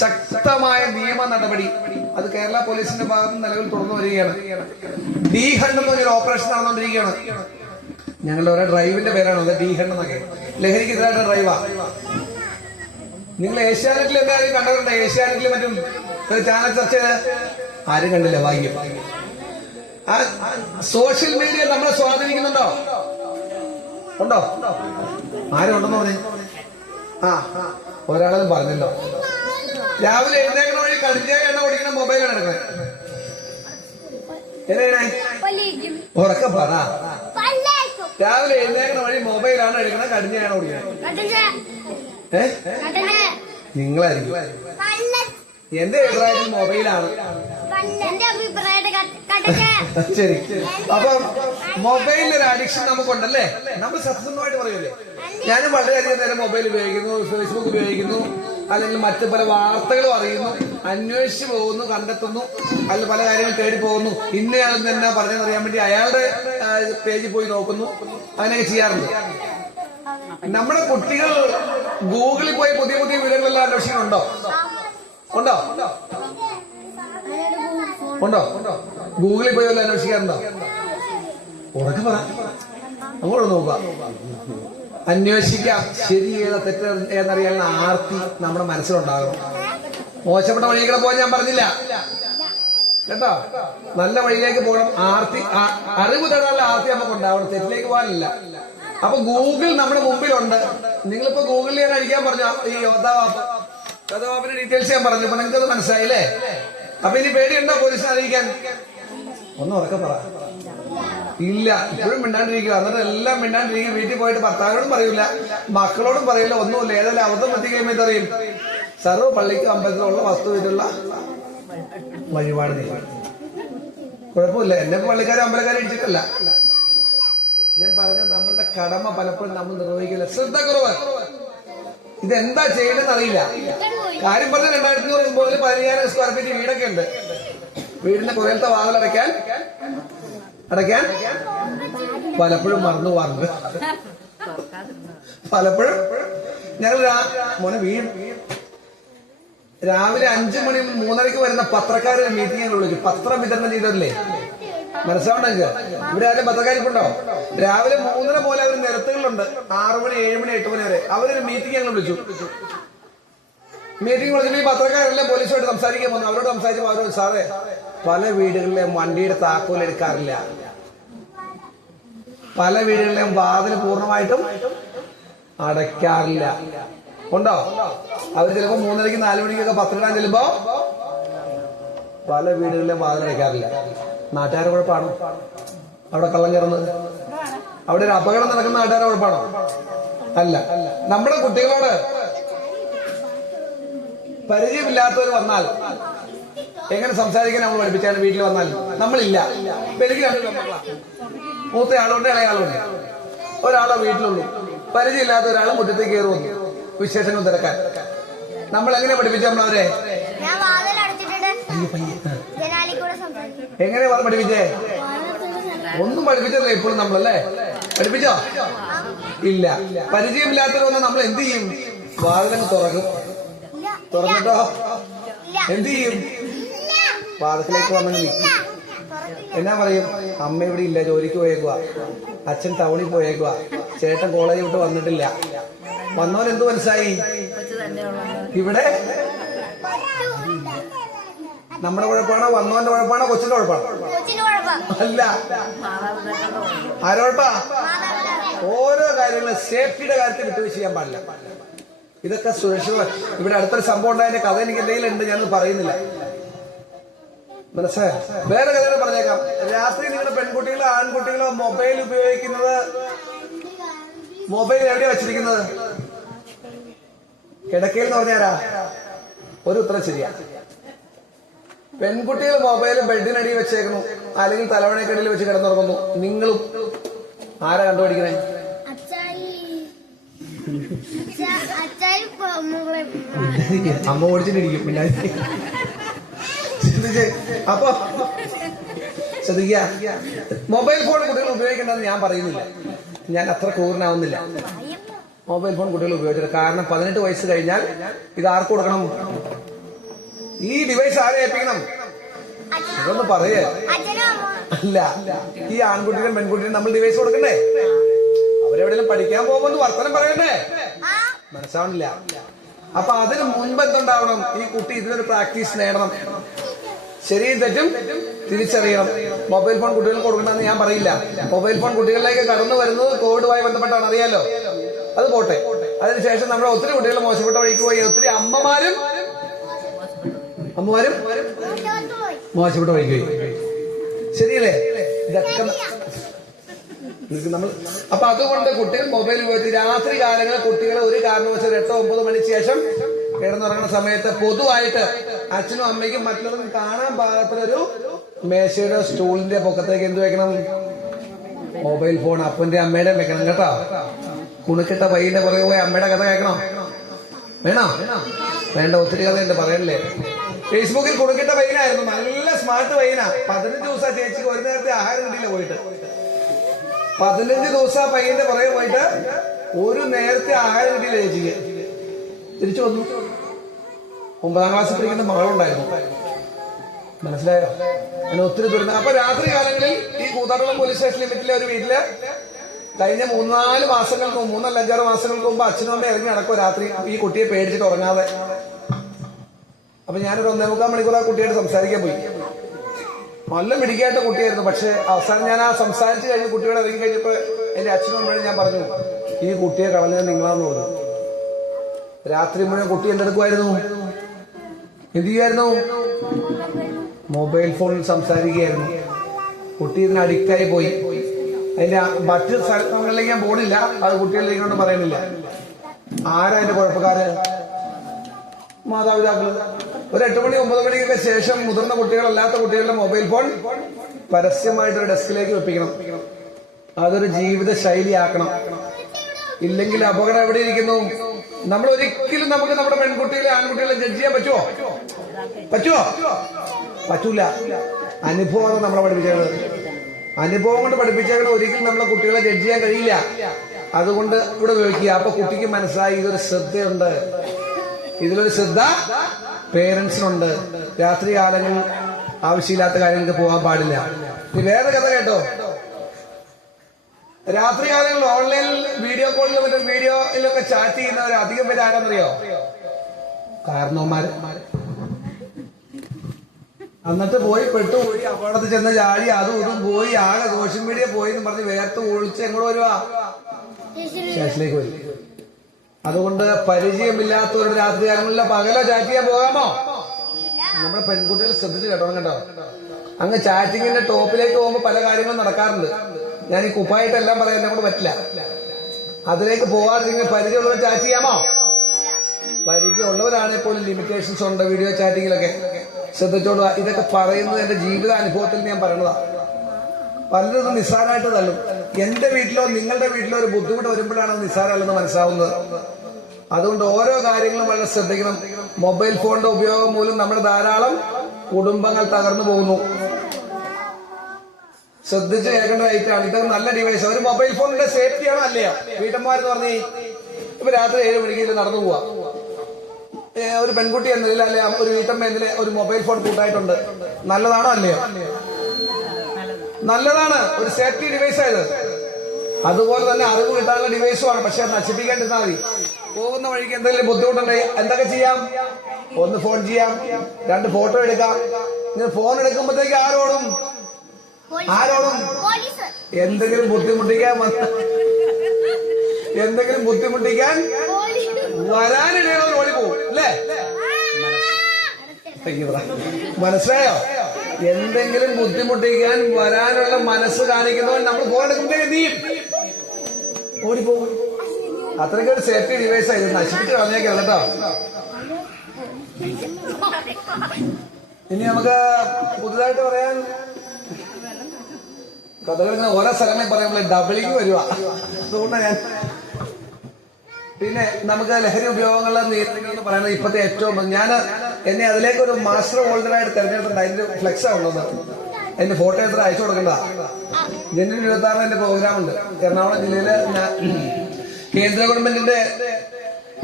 ശക്തമായ നിയമ നടപടി. അത് കേരള പോലീസിന്റെ ഭാഗത്ത് നിലവിൽ തുറന്നു വരികയാണ്. ഡി ഹണ്ട് എന്ന് പറഞ്ഞൊരു ഓപ്പറേഷൻ നടന്നുകൊണ്ടിരിക്കുകയാണ്. ഞങ്ങളുടെ ഓരോ ഡ്രൈവിന്റെ പേരാണ് ഡി ഹണ്ട് എന്നൊക്കെ. ലഹരിക്കെതിരായിട്ട് ഡ്രൈവാ. നിങ്ങൾ ഏഷ്യാനെറ്റിൽ എന്തായാലും കണ്ടവരുണ്ട്. ഏഷ്യാനെറ്റിൽ മറ്റും ചാനൽ ചർച്ച ചെയ്ത് ആരും കണ്ടില്ല. ഭാഗ്യം. ആ സോഷ്യൽ മീഡിയ നമ്മളെ സ്വാധീനിക്കുന്നുണ്ടോ? ഉണ്ടോ? ആരും ഉണ്ടെന്ന് പറഞ്ഞു. ഒരാളെന്ന് പറഞ്ഞല്ലോ. രാവിലെ എഴുന്നേക്കണ വഴി കടിഞ്ചായ എണ്ണ ഓടിക്കണ മൊബൈലാണ് എടുക്കുന്നത്. ഉറക്കം പറ. രാവിലെ എഴുന്നേക്കണ വഴി മൊബൈലാണ് എടുക്കണത്, കടിഞ്ചായാണ് ഓടിക്കണത്. നിങ്ങളായിരിക്കും. എന്റെ അഭിപ്രായത്തിൽ മൊബൈലാണ്. ശരി. അപ്പം മൊബൈലിനൊരു അഡിക്ഷൻ നമുക്കുണ്ടല്ലേ? നമ്മൾ സത്യസന്ധമായിട്ട് പറയൂലേ? ഞാനും വളരെയധികം നേരം മൊബൈൽ ഉപയോഗിക്കുന്നു, ഫേസ്ബുക്ക് ഉപയോഗിക്കുന്നു, അല്ലെങ്കിൽ മറ്റ് പല വാർത്തകളും അറിയുന്നു, അന്വേഷിച്ചു പോകുന്നു, കണ്ടെത്തുന്നു, അതിൽ പല കാര്യങ്ങൾ തേടി പോകുന്നു. ഇന്നയാൾ തന്നെ പറഞ്ഞെന്നറിയാൻ വേണ്ടി അയാളുടെ പേജിൽ പോയി നോക്കുന്നു. അങ്ങനെയൊക്കെ ചെയ്യാറുണ്ട്. നമ്മുടെ കുട്ടികൾ ഗൂഗിളിൽ പോയി പുതിയ പുതിയ വിവരങ്ങളെല്ലാം അന്വേഷിക്കുന്നുണ്ടോ? ഉണ്ടോ? ഉണ്ടോ? ഗൂഗിളിൽ പോയി വല്ല അന്വേഷിക്കാറുണ്ടോ? ഉറക്കെ പറ. അങ്ങോട്ട് നോക്കാം. അന്വേഷിക്കാം. ശരി ഏതാ തെറ്റ് എന്നറിയാനുള്ള ആർത്തി നമ്മുടെ മനസ്സിലുണ്ടാകും. മോശപ്പെട്ട വഴികളെ പോകാൻ ഞാൻ പറഞ്ഞില്ല കേട്ടോ. നല്ല വഴിയിലേക്ക് പോകണം. ആർത്തി, അറിവ് തേടാനുള്ള ആർത്തി നമുക്ക് ഉണ്ടാവണം. തെറ്റിലേക്ക് പോകാനില്ല. അപ്പൊ ഗൂഗിൾ നമ്മുടെ മുമ്പിലുണ്ട്. നിങ്ങളിപ്പോ ഗൂഗിളിൽ ഞാൻ അടിക്കാൻ പറഞ്ഞു ഈ യോദ്ധാവാപ്പിന്റെ ഡീറ്റെയിൽസ് ഞാൻ പറഞ്ഞു. അപ്പൊ നിങ്ങൾക്കത് മനസ്സിലായില്ലേ? അപ്പൊ ഇനി പേടിയുണ്ടോ പോലീസിനെ അറിയിക്കാൻ? ഒന്ന് ഉറക്കെ പറ. ഇല്ല. ഇപ്പോഴും മിണ്ടാണ്ടിരിക്കുക. എന്നിട്ട് എല്ലാം മിണ്ടാണ്ടിരിക്കുക. വീട്ടിൽ പോയിട്ട് ഭർത്താവിനോടും പറയൂല, മക്കളോടും പറയില്ല, ഒന്നുമില്ല. ഏതായാലും അബദ്ധം പറ്റി കഴിയുമ്പോൾ അറിയും. സർവ്വ പള്ളിക്ക് അമ്പലത്തിലുള്ള വസ്തുവിലുള്ള വഴിപാട് ചെയ്യും. കുഴപ്പമില്ല. എന്നെ പള്ളിക്കാരും അമ്പലക്കാരും ഇടിച്ചിട്ടല്ല. ഞാൻ പറഞ്ഞ നമ്മളുടെ കടമ പലപ്പോഴും നമ്മൾ നിർവഹിക്കില്ല. ശ്രദ്ധക്കുറവ്. ഇതെന്താ ചെയ്യേണ്ടതെന്ന് അറിയില്ല. കാര്യം പറഞ്ഞ 2200 മുതൽ 15,000 സ്ക്വയർ ഫീറ്റ് വീടൊക്കെ ഉണ്ട്. വീടിന്റെ കുറേലത്തെ വാതിൽ അടയ്ക്കാൻ പലപ്പോഴും മറന്നു പോകാറുണ്ട്. പലപ്പോഴും ഞങ്ങൾ മോനെ രാവിലെ 5 മണി 3:30 വരുന്ന പത്രക്കാരുടെ മീറ്റിംഗ് ഞങ്ങൾ വിളിച്ചു. പത്രം വിതരണം ചെയ്തല്ലേ? മനസ്സിലാവണമെങ്കിൽ ഇവിടെ ആരും പത്രക്കാരിപ്പുണ്ടോ? രാവിലെ 3:30 പോലെ അവർ നിരത്തുകളുണ്ട്. 6 മണി 7 മണി 8 മണി വരെ അവരൊരു മീറ്റിംഗ് ഞങ്ങൾ വിളിച്ചു. മീറ്റിംഗ് വിളിച്ചിട്ട് ഈ പത്രക്കാരെല്ലാം പോലീസുമായിട്ട് സംസാരിക്കാൻ വന്നു. അവരോട് സംസാരിച്ചപ്പോൾ അവരോട്, സാറേ പല വീടുകളിലെയും വണ്ടിയുടെ താക്കോൽ എടുക്കാറില്ല, പല വീടുകളിലെയും വാതിൽ പൂർണ്ണമായിട്ടും അടയ്ക്കാറില്ല. ഉണ്ടോ? അവർ ചിലപ്പോ 3:30 4 മണിക്കൊക്കെ പത്രം ഇടാൻ ചെല്ലുമ്പോ പല വീടുകളിലെയും വാതിൽ അടയ്ക്കാറില്ല. നാട്ടുകാരുടെ കുഴപ്പമാണോ അവിടെ കള്ളം കയറുന്നത്? അവിടെ ഒരു അപകടം നടക്കുന്ന നാട്ടുകാരുടെ കുഴപ്പമാണോ? അല്ല. നമ്മുടെ കുട്ടികളോട് പരിചയമില്ലാത്തവർ വന്നാൽ എങ്ങനെ സംസാരിക്കാൻ നമ്മൾ പഠിപ്പിച്ചാണ്. വീട്ടിൽ വന്നാൽ നമ്മളില്ല. എനിക്ക് 2 പെൺമക്കളാ. മൂത്ത ആളുണ്ട്, ഇളയാളുണ്ട്. ഒരാളെ വീട്ടിലുള്ളൂ. പരിചയമില്ലാത്ത ഒരാൾ മുറ്റത്തേക്ക് കയറി വന്നു വിശേഷങ്ങൾ തിരക്കാൻ. നമ്മൾ എങ്ങനെ പഠിപ്പിച്ച നമ്മളവരെ? എങ്ങനെ പഠിപ്പിച്ചേ? ഒന്നും പഠിപ്പിച്ചല്ലേ ഇപ്പോഴും നമ്മളല്ലേ? പഠിപ്പിച്ചോ? ഇല്ല. പരിചയമില്ലാത്തവരൊന്നും നമ്മൾ എന്ത് ചെയ്യും? വാതിലങ്ങ് തുറക്കും. തുറന്നിട്ടോ എന്ത് ചെയ്യും? വാതിലേക്ക് വന്നങ്ങ് നിൽക്കും. എന്നാ പറയും? അമ്മ ഇവിടെ ഇല്ല, ജോലിക്ക് പോയേക്കുക, അച്ഛൻ ടൗണിൽ പോയേക്കുക, ചേട്ടൻ കോളേജ് വിട്ട് വന്നിട്ടില്ല. വന്നവൻ എന്ത് മനസ്സായി? ഇവിടെ നമ്മുടെ കുഴപ്പമാണോ, വന്നവന്റെ കുഴപ്പമാണോ, കൊച്ചിന്റെ കുഴപ്പമാണോ? അല്ല. ആരോഴപ്പാ? ഓരോ കാര്യങ്ങളും സേഫ്റ്റിയുടെ കാര്യത്തിൽ വിട്ടുവീഴ്ച ചെയ്യാൻ പാടില്ല. ഇതൊക്കെ സുരക്ഷിത. ഇവിടെ അടുത്തൊരു സംഭവം ഉണ്ടായതിന്റെ കഥ എനിക്ക് എന്തെങ്കിലും ഉണ്ട്, ഞാനത് പറയുന്നില്ല. മനസ്സിലായോ? വേറെ കഥകൾ പറഞ്ഞേക്കാം. രാത്രി നിങ്ങളുടെ പെൺകുട്ടികളോ ആൺകുട്ടികളോ മൊബൈൽ ഉപയോഗിക്കുന്നത് മൊബൈൽ എവിടെയാ വെച്ചിരിക്കുന്നത്? കിടക്കയിൽ എന്ന് പറഞ്ഞാരാ? ഒരു ഉത്തരം ശരിയാ. പെൺകുട്ടികൾ മൊബൈൽ ബെഡിനടി വെച്ചേക്കുന്നു, അല്ലെങ്കിൽ തലവണക്കടിയിൽ വെച്ച് കിടന്നുറങ്ങുന്നു. നിങ്ങളും ആരാ കണ്ടുപിടിക്കണേ? അമ്മ ഓടിച്ചിട്ടിരിക്കും. പിന്നെ ചിന്തിച്ച് അപ്പൊ ശ്രദ്ധിക്കുക, മൊബൈൽ ഫോൺ കുട്ടികൾ ഉപയോഗിക്കേണ്ടതെന്ന് ഞാൻ പറയുന്നില്ല, ഞാൻ അത്ര ക്രൂരനാവുന്നില്ല. മൊബൈൽ ഫോൺ കുട്ടികൾ ഉപയോഗിച്ചത് കാരണം 18 വയസ്സ് കഴിഞ്ഞാൽ ഇത് ആർക്ക് കൊടുക്കണം? ഈ ഡിവൈസ് ആരെ ഏൽപ്പിക്കണം? ഇതൊന്ന് പറയേ. അല്ല, ഈ ആൺകുട്ടികളും പെൺകുട്ടികളും നമ്മൾ ഡിവൈസ് കൊടുക്കണ്ടേ? അവരെവിടെയെങ്കിലും പഠിക്കാൻ പോകുമ്പോൾ വർത്തനം പറയണ്ടേ? മനസ്സാവണില്ല. അപ്പൊ അതിന് മുൻപ് എന്തുണ്ടാവണം? ഈ കുട്ടി ഇതിനൊരു പ്രാക്ടീസ് നേടണം. ശരിയും തെറ്റും തിരിച്ചറിയണം. മൊബൈൽ ഫോൺ കുട്ടികൾക്ക് കൊടുക്കണമെന്ന് ഞാൻ പറയില്ല. മൊബൈൽ ഫോൺ കുട്ടികളിലേക്ക് കടന്നു വരുന്നത് കോവിഡുമായി ബന്ധപ്പെട്ടാണ്, അറിയാലോ. അത് പോട്ടെ. അതിനുശേഷം നമ്മുടെ ഒത്തിരി കുട്ടികൾ മോശപ്പെട്ട വഴിക്ക് പോയി. ഒത്തിരി അമ്മമാരും മോശപ്പെട്ട വഴിക്ക് പോയി. ശരിയല്ലേ? ഇതൊക്കെ നമ്മൾ അപ്പൊ അതുകൊണ്ട് കുട്ടികൾ മൊബൈൽ ഉപയോഗിച്ച് രാത്രി കാലങ്ങളിൽ കുട്ടികളെ ഒരു കാരണവശാലും 8-9 മണിക്ക് ശേഷം കിടന്നുറങ്ങുന്ന സമയത്ത് പൊതുവായിട്ട് അച്ഛനും അമ്മയ്ക്കും മറ്റുള്ളവർക്കും കാണാൻ പാകത്തിനൊരു മേശയുടെ സ്റ്റൂളിന്റെ പൊക്കത്തേക്ക് എന്ത് വെക്കണം? മൊബൈൽ ഫോൺ അപ്പന്റെ അമ്മയുടെ വെക്കണം കേട്ടോ. കുണുക്കിട്ട പയ്യന്റെ പുറകെ പോയി അമ്മയുടെ കഥ കേൾക്കണോ? വേണോ? വേണ്ട, ഒത്തിരി കഥയുണ്ട്, പറയല്ലേ. ഫേസ്ബുക്കിൽ കുണുക്കിട്ട പയ്യനായിരുന്നു, നല്ല സ്മാർട്ട് പയ്യനാ. 15 ദിവസം ചേച്ചിക്ക് ഒരു നേരത്തെ ആഹാരം കിട്ടിയില്ല. പോയിട്ട് 15 ദിവസം പയ്യന്റെ പുറകെ പോയിട്ട് ഒരു നേരത്തെ ആഹാരം കിട്ടിയില്ല ചേച്ചിക്ക്. തിരിച്ചു വന്നു. 9ാം ക്ലാസ്സിൽ പഠിക്കുന്ന മകളുണ്ടായിരുന്നു. മനസ്സിലായോ? അങ്ങനെ ഒത്തിരി ദുരിതം. അപ്പൊ രാത്രി കാലങ്ങളിൽ ഈ കൂത്താട്ടുളം പോലീസ് സ്റ്റേഷൻ ലിമിറ്റിലെ ഒരു വീട്ടില് കഴിഞ്ഞ 3-4 മാസങ്ങൾക്ക് മുമ്പ്, 3-5 മാസങ്ങൾക്ക് മുമ്പ് അച്ഛനും അമ്മ ഇറങ്ങി നടക്കുക രാത്രി, ഈ കുട്ടിയെ പേടിച്ചിട്ട് ഉറങ്ങാതെ. അപ്പൊ ഞാനൊരു 1.25 മണിക്കൂർ ആ കുട്ടിയായിട്ട് സംസാരിക്കാൻ പോയി. നല്ല മിടിക്കായിട്ട് കുട്ടിയായിരുന്നു. പക്ഷെ അവസാനം ഞാൻ ആ സംസാരിച്ച് കഴിഞ്ഞ് കുട്ടിയോട് ഇറങ്ങി കഴിഞ്ഞപ്പോ എന്റെ അച്ഛനും അമ്മയോട് ഞാൻ പറഞ്ഞു, ഈ കുട്ടിയെ കളഞ്ഞത് നിങ്ങളാന്ന് പറഞ്ഞു. രാത്രി മുഴുവൻ കുട്ടി എന്തെടുക്കുമായിരുന്നു? എന്ത് ചെയ്യായിരുന്നു? മൊബൈൽ ഫോണിൽ സംസാരിക്കുകയായിരുന്നു. കുട്ടി ഇതിന് അഡിക്റ്റായി പോയി. അതിന്റെ മറ്റ് സ്ഥലങ്ങളിലേക്ക് ഞാൻ പോണില്ല, അത് കുട്ടികളിലേക്ക് കൊണ്ട് പറയുന്നില്ല. ആരാ അതിന്റെ കുഴപ്പക്കാര്? മാതാപിതാക്കള്. ഒരു 8 മണി 9 മണിക്കൊക്കെ ശേഷം മുതിർന്ന കുട്ടികളല്ലാത്ത കുട്ടികളുടെ മൊബൈൽ ഫോൺ പരസ്യമായിട്ട് ഒരു ഡെസ്കിലേക്ക് വെപ്പിക്കണം. അതൊരു ജീവിത ശൈലിയാക്കണം. ഇല്ലെങ്കിൽ അപകടം എവിടെ ഇരിക്കുന്നു? നമ്മൾ ഒരിക്കലും നമുക്ക് നമ്മുടെ പെൺകുട്ടികളെ ആൺകുട്ടികളെ ജഡ്ജ് ചെയ്യാൻ പറ്റുമോ? പറ്റൂല. അനുഭവമാണ് നമ്മളെ പഠിപ്പിച്ചത്. അനുഭവം കൊണ്ട് പഠിപ്പിച്ചവരെ ഒരിക്കലും നമ്മളെ കുട്ടികളെ ജഡ്ജ് ചെയ്യാൻ കഴിയില്ല. അതുകൊണ്ട് ഇവിടെ ഉപയോഗിക്കുക. അപ്പൊ കുട്ടിക്ക് മനസ്സിലായി ഇതൊരു ശ്രദ്ധയുണ്ട്, ഇതിലൊരു ശ്രദ്ധ പേരൻസിനുണ്ട്. രാത്രി കാലങ്ങളിൽ ആവശ്യമില്ലാത്ത കാര്യങ്ങൾക്ക് പോകാൻ പാടില്ല. ഇനി വേറെ കഥ കേട്ടോ. രാത്രി കാലങ്ങളിൽ ഓൺലൈനിൽ വീഡിയോ കോളിലും മറ്റേ വീഡിയോയിലൊക്കെ ചാറ്റ് ചെയ്യുന്നവർ അധികം പേര് ആരാന്നറിയോ? കാരണവന്മാര്. എന്നിട്ട് പോയി പെട്ടുപോയി അപകടത്തിൽ ചെന്ന് ചാടി അതും ഇതും പോയി ആകെ സോഷ്യൽ മീഡിയ പോയി എന്ന് പറഞ്ഞ് വേർത്ത് ഒഴിച്ച് എങ്ങോട്ട് വരുവാ? സ്റ്റേഷനിലേക്ക് വരും. അതുകൊണ്ട് പരിചയമില്ലാത്തവരുടെ രാത്രി കാലങ്ങളിലെ പകലോ ചാറ്റ് ചെയ്യാൻ പോകാമോ? നമ്മുടെ പെൺകുട്ടികൾ ശ്രദ്ധിച്ച് കേട്ടോ കേട്ടോ. അങ്ങ് ചാറ്റിങ്ങിന്റെ ടോപ്പിലേക്ക് പോകുമ്പോൾ പല കാര്യങ്ങളും നടക്കാറുണ്ട്. ഞാൻ ഈ കുപ്പായിട്ടെല്ലാം പറയാൻ എന്നെ കൊണ്ട് പറ്റില്ല. അതിലേക്ക് പോകാതിരിക്കുന്ന പരിചയമുള്ളവർ ചാറ്റ് ചെയ്യാമോ? പരിചയമുള്ളവരാണെങ്കിൽ പോലും ലിമിറ്റേഷൻസ് ഉണ്ട് വീഡിയോ ചാറ്റിങ്ങിലൊക്കെ. ശ്രദ്ധിച്ചോളുക. ഇതൊക്കെ പറയുന്നത് എന്റെ ജീവിത അനുഭവത്തിൽ ഞാൻ പറയുന്നതാ. പലരും നിസ്സാരമായിട്ട് തള്ളും. എന്റെ വീട്ടിലോ നിങ്ങളുടെ വീട്ടിലോ ഒരു ബുദ്ധിമുട്ട് വരുമ്പോഴാണ് അത് നിസ്സാരമല്ലെന്ന് മനസ്സിലാവുന്നത്. അതുകൊണ്ട് ഓരോ കാര്യങ്ങളും വളരെ ശ്രദ്ധിക്കണം. മൊബൈൽ ഫോണിന്റെ ഉപയോഗം മൂലം നമ്മുടെ ധാരാളം കുടുംബങ്ങൾ തകർന്നു പോകുന്നു. ശ്രദ്ധിച്ച് കേൾക്കേണ്ട ഐറ്റാണ്. ഇതൊക്കെ നല്ല ഡിവൈസ്. ഒരു മൊബൈൽ ഫോണിന്റെ സേഫ്റ്റിയാണോ അല്ലയോ? വീട്ടമ്മമാരെന്ന് പറഞ്ഞ് ഇപ്പൊ രാത്രി 7 മണിക്ക് നടന്നു പോവാ. ഒരു പെൺകുട്ടി എന്നതിൽ അല്ലെ ഒരു വീട്ടമ്മ എന്നതിൽ ഒരു മൊബൈൽ ഫോൺ കൂട്ടായിട്ടുണ്ട്. നല്ലതാണോ അല്ലയോ? നല്ലതാണ്. ഒരു സേഫ്റ്റി ഡിവൈസ് ആയത്. അതുപോലെ തന്നെ അറിവ് കിട്ടാനുള്ള ഡിവൈസുമാണ്. പക്ഷെ അത് നശിപ്പിക്കേണ്ടിരുന്നാൽ മതി. പോകുന്ന വഴിക്ക് എന്തെങ്കിലും ബുദ്ധിമുട്ടുണ്ടെങ്കിൽ എന്തൊക്കെ ചെയ്യാം? 1 ഫോൺ ചെയ്യാം, 2 ഫോട്ടോ എടുക്കാം. ഇങ്ങനെ ഫോൺ എടുക്കുമ്പോഴത്തേക്ക് ആരോടും എന്തെങ്കിലും ബുദ്ധിമുട്ടിക്കാൻ വരാനിടയുള്ളവർ ഓടിപ്പോകും അല്ലേ? മനസ്സിലായോ? എന്തെങ്കിലും ബുദ്ധിമുട്ടിക്കാൻ വരാനുള്ള മനസ്സ് കാണിക്കുന്നവൻ നമ്മൾ ഫോൺ എടുക്കുമ്പോഴേ നീ ഓടിപ്പോകും. അത്രയ്ക്ക് ഒരു സേഫ്റ്റി ഡിവൈസ് ആയിരുന്നു. നശിപ്പിച്ച് കളഞ്ഞേക്കാം കേട്ടോ. ഇനി നമുക്ക് പുതുതായിട്ട് പറയാൻ കഥകൾ ഇങ്ങനെ ഓരോ സ്ഥലങ്ങളിൽ പറയുമ്പോൾ ഡബിളിങ് വരുക. അതുകൊണ്ടാണ് ഞാൻ പിന്നെ നമുക്ക് ലഹരി ഉപയോഗങ്ങളെ നിയന്ത്രിക്കണം പറയുന്നത് ഇപ്പോഴത്തെ ഏറ്റവും എന്നെ അതിലേക്ക് ഒരു മാസ്റ്റർ ഹോൾഡറായിട്ട് തെരഞ്ഞെടുത്തിട്ടുണ്ട്. അതിന്റെ ഫ്ലെക്സാ ഉള്ളത്. അതിന്റെ ഫോട്ടോ എത്ര അയച്ചു കൊടുക്കണ്ട. ജനുവരി 26 എന്റെ പ്രോഗ്രാം ഉണ്ട് എറണാകുളം ജില്ലയിലെ കേന്ദ്ര ഗവൺമെന്റിന്റെ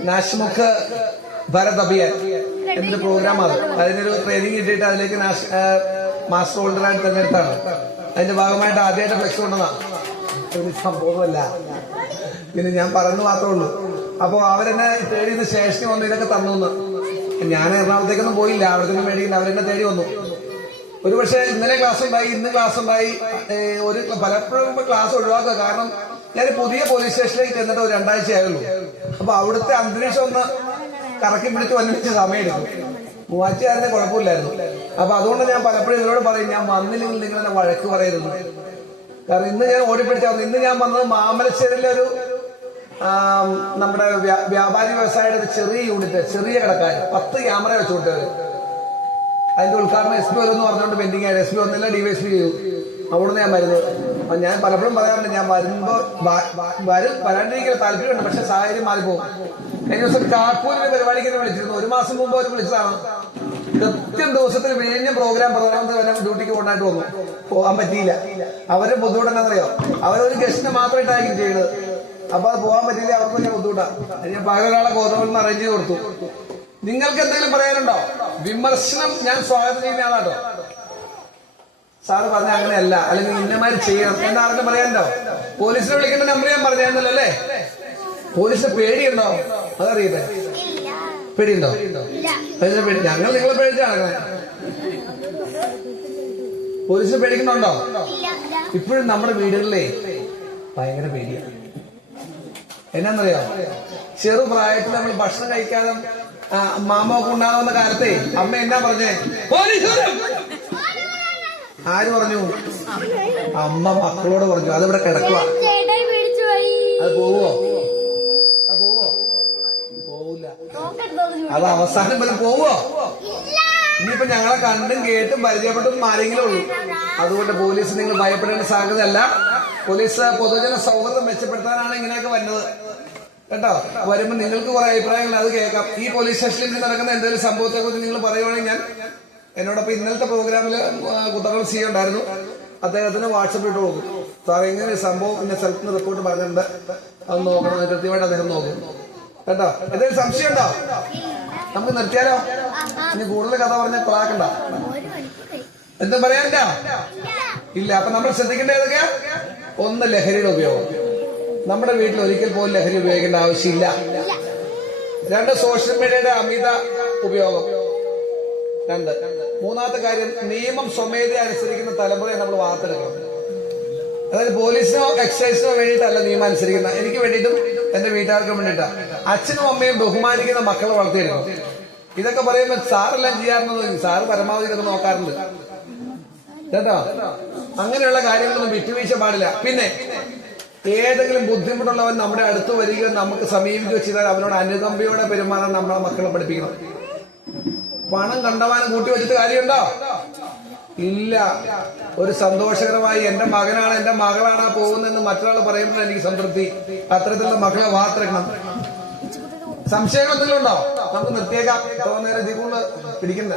നാശ്മുഖ് ഭാരത് അഭിയാൻ എന്നൊരു പ്രോഗ്രാമാണ്. അതിനൊരു ട്രെയിനിങ് കിട്ടിയിട്ട് അതിലേക്ക് മാസ്റ്റർ ഹോൾഡറായിട്ട് തെരഞ്ഞെടുത്താണ്. അതിന്റെ ഭാഗമായിട്ട് ആദ്യമായിട്ട് ഫ്ലെക്സ് കൊണ്ടതാണ്. ഒരു സംഭവമല്ല, പിന്നെ ഞാൻ പറഞ്ഞു മാത്രമേ ഉള്ളൂ. അപ്പൊ അവരെന്നെ തേടിയതിന് ശേഷം വന്നു ഇതൊക്കെ തന്നു. ഞാൻ എറണാകുളത്തേക്കൊന്നും പോയില്ല, അവിടത്തേക്ക് മേടിക്കില്ല. അവരെന്നെ തേടി വന്നു. ഒരുപക്ഷെ ഇന്നലെ ക്ലാസ് ഉണ്ടായി, ഇന്ന് ക്ലാസ് ഉണ്ടായി. പലപ്പോഴും ക്ലാസ് ഒഴിവാക്കുക. കാരണം ഞാൻ പുതിയ പോലീസ് സ്റ്റേഷനിലേക്ക് ചെന്നിട്ട് ഒരു 2 ആഴ്ചയായുള്ളൂ. അപ്പൊ അവിടുത്തെ അന്തരീക്ഷം ഒന്ന് കറക്കി പിടിച്ച് വന്നിട്ട് സമയമെടുക്കും. മൂവാഴ്ചയായിരുന്നേ കുഴപ്പമില്ലായിരുന്നു. അപ്പൊ അതുകൊണ്ട് ഞാൻ പലപ്പോഴും നിങ്ങളോട് പറയും, ഞാൻ വന്നില്ലെങ്കിൽ നിങ്ങൾ എന്നെ വഴക്ക് പറയരുത്. കാരണം ഇന്ന് ഞാൻ ഓടിപ്പിടിച്ച ഇന്ന് ഞാൻ വന്നത് മാമലശ്ശേരിയിലെ ഒരു നമ്മുടെ വ്യാപാരി വ്യവസായയുടെ ഒരു ചെറിയ യൂണിറ്റ്, ചെറിയ കടക്കാർ 10 ക്യാമറ വെച്ചുകൊണ്ടവര് അതിന്റെ ഉദ്ഘാടനം SP വരുമെന്ന് പറഞ്ഞുകൊണ്ട് പെൻഡിങ് ആയിട്ട് SP വന്നില്ല, DYSP ചെയ്തു. അവിടുന്ന് ഞാൻ വരുന്നത്. അപ്പൊ ഞാൻ പലപ്പോഴും പറയാറുണ്ട്, ഞാൻ വരുമ്പോ വരാണ്ടിരിക്കാൻ താല്പര്യമുണ്ട്, പക്ഷെ സാഹചര്യം മാറിപ്പോകും. കഴിഞ്ഞ ദിവസം കാക്കൂരിന്റെ പരിപാടിക്ക് എന്നെ വിളിച്ചിരുന്നു. 1 മാസം മുമ്പ് അവർ വിളിച്ചതാണ്. കൃത്യം ദിവസത്തിൽ വിഴിഞ്ഞ പ്രോഗ്രാം പ്രധാനമന്ത്രി ഡ്യൂട്ടിക്ക് കൊണ്ടായിട്ട് വന്നു. പോകാൻ പറ്റിയില്ല. അവര് ബുദ്ധിമുട്ടെന്നറിയോ, അവരൊരു ഗസ്റ്റിനെ മാത്രമായിട്ടായിരിക്കും ചെയ്യുന്നത്. അപ്പൊ അത് പോകാൻ പറ്റിയില്ല, അവർക്ക് വലിയ ബുദ്ധിമുട്ടാണ്. ഞാൻ പകരം ഒരാളെ ഗോതമ്പിൽ അറേഞ്ച് ചെയ്ത് കൊടുത്തു. നിങ്ങൾക്ക് എന്തെങ്കിലും പറയാനുണ്ടോ? വിമർശനം ഞാൻ സ്വാഗതം ചെയ്യുന്ന ആളാട്ടോ. സാറ് പറഞ്ഞ അങ്ങനെയല്ല, അല്ലെങ്കിൽ ഇന്നമാതിരി ചെയ്യണം എന്നാർക്കും പറയാനുണ്ടോ? പോലീസിനെ വിളിക്കേണ്ട നമ്പർ ഞാൻ പറഞ്ഞായിരുന്നല്ലോ അല്ലേ? പോലീസിന് പേടിയുണ്ടോ? അതറിയട്ടെ. പേടിയുണ്ടോ? ഞങ്ങൾ നിങ്ങളെ പേടിച്ചാണ്. പോലീസിനെ പേടിക്കുന്നുണ്ടോ? ഇപ്പോഴും നമ്മുടെ വീടുകളിലേ ഭയങ്കര പേടിയാണ്. എന്നാന്നറിയോ, ചെറുപ്രായത്തിൽ നമ്മൾ ഭക്ഷണം കഴിക്കാതെ മാമൊക്കെ ഉണ്ടാകുന്ന കാലത്തെ അമ്മ എന്നാ പറഞ്ഞേ? ആര് പറഞ്ഞു? അമ്മ മക്കളോട് പറഞ്ഞു. അതിവിടെ കിടക്കുക. അത് പോവോ? പോവില്ല. അത് അവസാനം വരെ പോവോ? ഇനിയിപ്പോ ഞങ്ങളെ കണ്ടും കേട്ടും പരിചയപ്പെട്ടും ആരെങ്കിലും ഉള്ളൂ. അതുകൊണ്ട് പോലീസ് നിങ്ങൾ ഭയപ്പെടേണ്ട സാധ്യതയല്ല. പോലീസ് പൊതുജന സൗഹൃദം മെച്ചപ്പെടുത്താനാണ് ഇങ്ങനെയൊക്കെ വരുന്നത് കേട്ടോ. വരുമ്പോ നിങ്ങൾക്ക് കുറെ അഭിപ്രായങ്ങൾ അത് കേൾക്കാം. ഈ പോലീസ് സ്റ്റേഷനിൽ നടക്കുന്ന എന്തെങ്കിലും സംഭവത്തെ കുറിച്ച് നിങ്ങൾ പറയുവാണെങ്കിൽ ഞാൻ എന്നോടൊപ്പം ഇന്നലത്തെ പ്രോഗ്രാമിൽ കുട്ടകൾ സി ഉണ്ടായിരുന്നു. അദ്ദേഹത്തിന് വാട്സപ്പ് ഇട്ട് പോകും. സാറേ ഇങ്ങനെ സംഭവം ഇന്ന സ്ഥലത്ത് നിന്ന് റിപ്പോർട്ട് പറഞ്ഞിട്ടുണ്ട്, അത് നോക്കണം. കൃത്യമായിട്ട് അദ്ദേഹം നോക്കും കേട്ടോ. എന്തെങ്കിലും സംശയം ഉണ്ടോ? നമുക്ക് നിർത്തിയാലോ? ഇനി കൂടുതൽ കഥ പറഞ്ഞ കൊളാക്കണ്ട. എന്തും പറയാനില്ല? ഇല്ല. അപ്പൊ നമ്മൾ ശ്രദ്ധിക്കേണ്ട ഏതൊക്കെയാ? 1, ലഹരിയുടെ ഉപയോഗം. നമ്മുടെ വീട്ടിൽ ഒരിക്കൽ പോലും ലഹരി ഉപയോഗിക്കേണ്ട ആവശ്യമില്ല. 2, സോഷ്യൽ മീഡിയയുടെ അമിത ഉപയോഗം. 2, മൂന്നാമത്തെ കാര്യം, നിയമം സ്വമേധയ അനുസരിക്കുന്ന തലമുറയെ നമ്മൾ വാർത്തെടുക്കണം. അതായത് പോലീസിനോ എക്സൈസിനോ വേണ്ടിയിട്ടല്ല നിയമം അനുസരിക്കുന്ന, എനിക്ക് വേണ്ടിയിട്ടും എന്റെ വീട്ടുകാർക്കും വേണ്ടിയിട്ടാണ്. അച്ഛനും അമ്മയും ബഹുമാനിക്കുന്ന മക്കളെ വളർത്തിയെടുക്കണം. ഇതൊക്കെ പറയുമ്പോൾ സാറെല്ലാം ചെയ്യാറുണ്ടെന്ന് സാറ് പരമാവധി ഇതൊക്കെ നോക്കാറുണ്ട് കേട്ടോ. അങ്ങനെയുള്ള കാര്യങ്ങളൊന്നും വിട്ടുവീഴ്ച പാടില്ല. പിന്നെ ഏതെങ്കിലും ബുദ്ധിമുട്ടുള്ളവൻ നമ്മുടെ അടുത്ത് വരികയോ നമുക്ക് സമീപിക്കുകയോ ചെയ്താൽ അവനോട് അനുകമ്പയോടെ പെരുമാറാൻ നമ്മളെ മക്കളെ പഠിപ്പിക്കണം. പണം കണ്ടവാനും കൂട്ടി വെച്ചിട്ട് കാര്യമുണ്ടോ? ഇല്ല. ഒരു സന്തോഷകരമായി എന്റെ മകനാണ് എന്റെ മകളാണ് പോകുന്നതെന്ന് മറ്റൊരാൾ പറയുമ്പോൾ എനിക്ക് സംതൃപ്തി. അത്തരത്തിലുള്ള മക്കളെ വാർത്തെടുക്കണം. സംശയങ്ങൾ എന്തെങ്കിലും ഉണ്ടോ? നമുക്ക് നിർത്തിയേക്കാം. തോന്നുന്ന ഇതിക്കൊണ്ട് പിടിക്കണ്ട.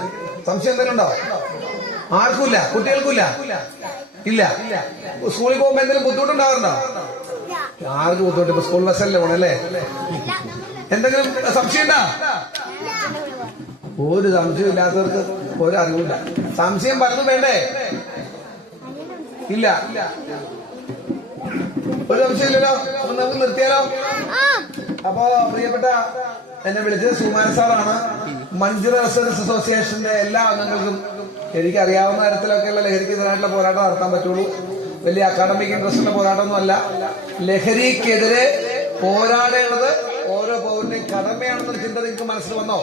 സംശയം എന്തെങ്കിലും ഉണ്ടോ? ആർക്കുമില്ല? കുട്ടികൾക്കില്ല? ഇല്ല. സ്കൂളിൽ പോകുമ്പോ എന്തെങ്കിലും ബുദ്ധിമുട്ടുണ്ടാവാറുണ്ടോ? ആർക്ക് ബുദ്ധിമുട്ട്? ഇപ്പൊ സ്കൂൾ ബസ്സല്ലേ പോണല്ലേ? എന്തെങ്കിലും സംശയം ഉണ്ടോ? ഒരു സംശയം ഇല്ലാത്തവർക്ക് ഒരറിവില്ല. സംശയം പലതും വേണ്ടേ? ഇല്ല. ഒരു സംശയമില്ലല്ലോ. അപ്പൊ നമുക്ക് നിർത്തിയാലോ? അപ്പോ പ്രിയപ്പെട്ട എന്നെ വിളിച്ചത് സുമാൻ സാറാണ്. മഞ്ജുറ റെസിഡൻസ് അസോസിയേഷന്റെ എല്ലാ അംഗങ്ങൾക്കും എനിക്കറിയാവുന്ന തരത്തിലൊക്കെയുള്ള ലഹരിക്കെതിരായിട്ടുള്ള പോരാട്ടം നടത്താൻ പറ്റുള്ളൂ. വലിയ അക്കാഡമിക് ഇൻട്രസ്റ്റിന്റെ പോരാട്ടമൊന്നും അല്ല. ലഹരിക്കെതിരെ പോരാടേണ്ടത് ഓരോ പൗരന്റെയും കടമയാണെന്നൊരു ചിന്ത നിങ്ങൾക്ക് മനസ്സിൽ വന്നോ?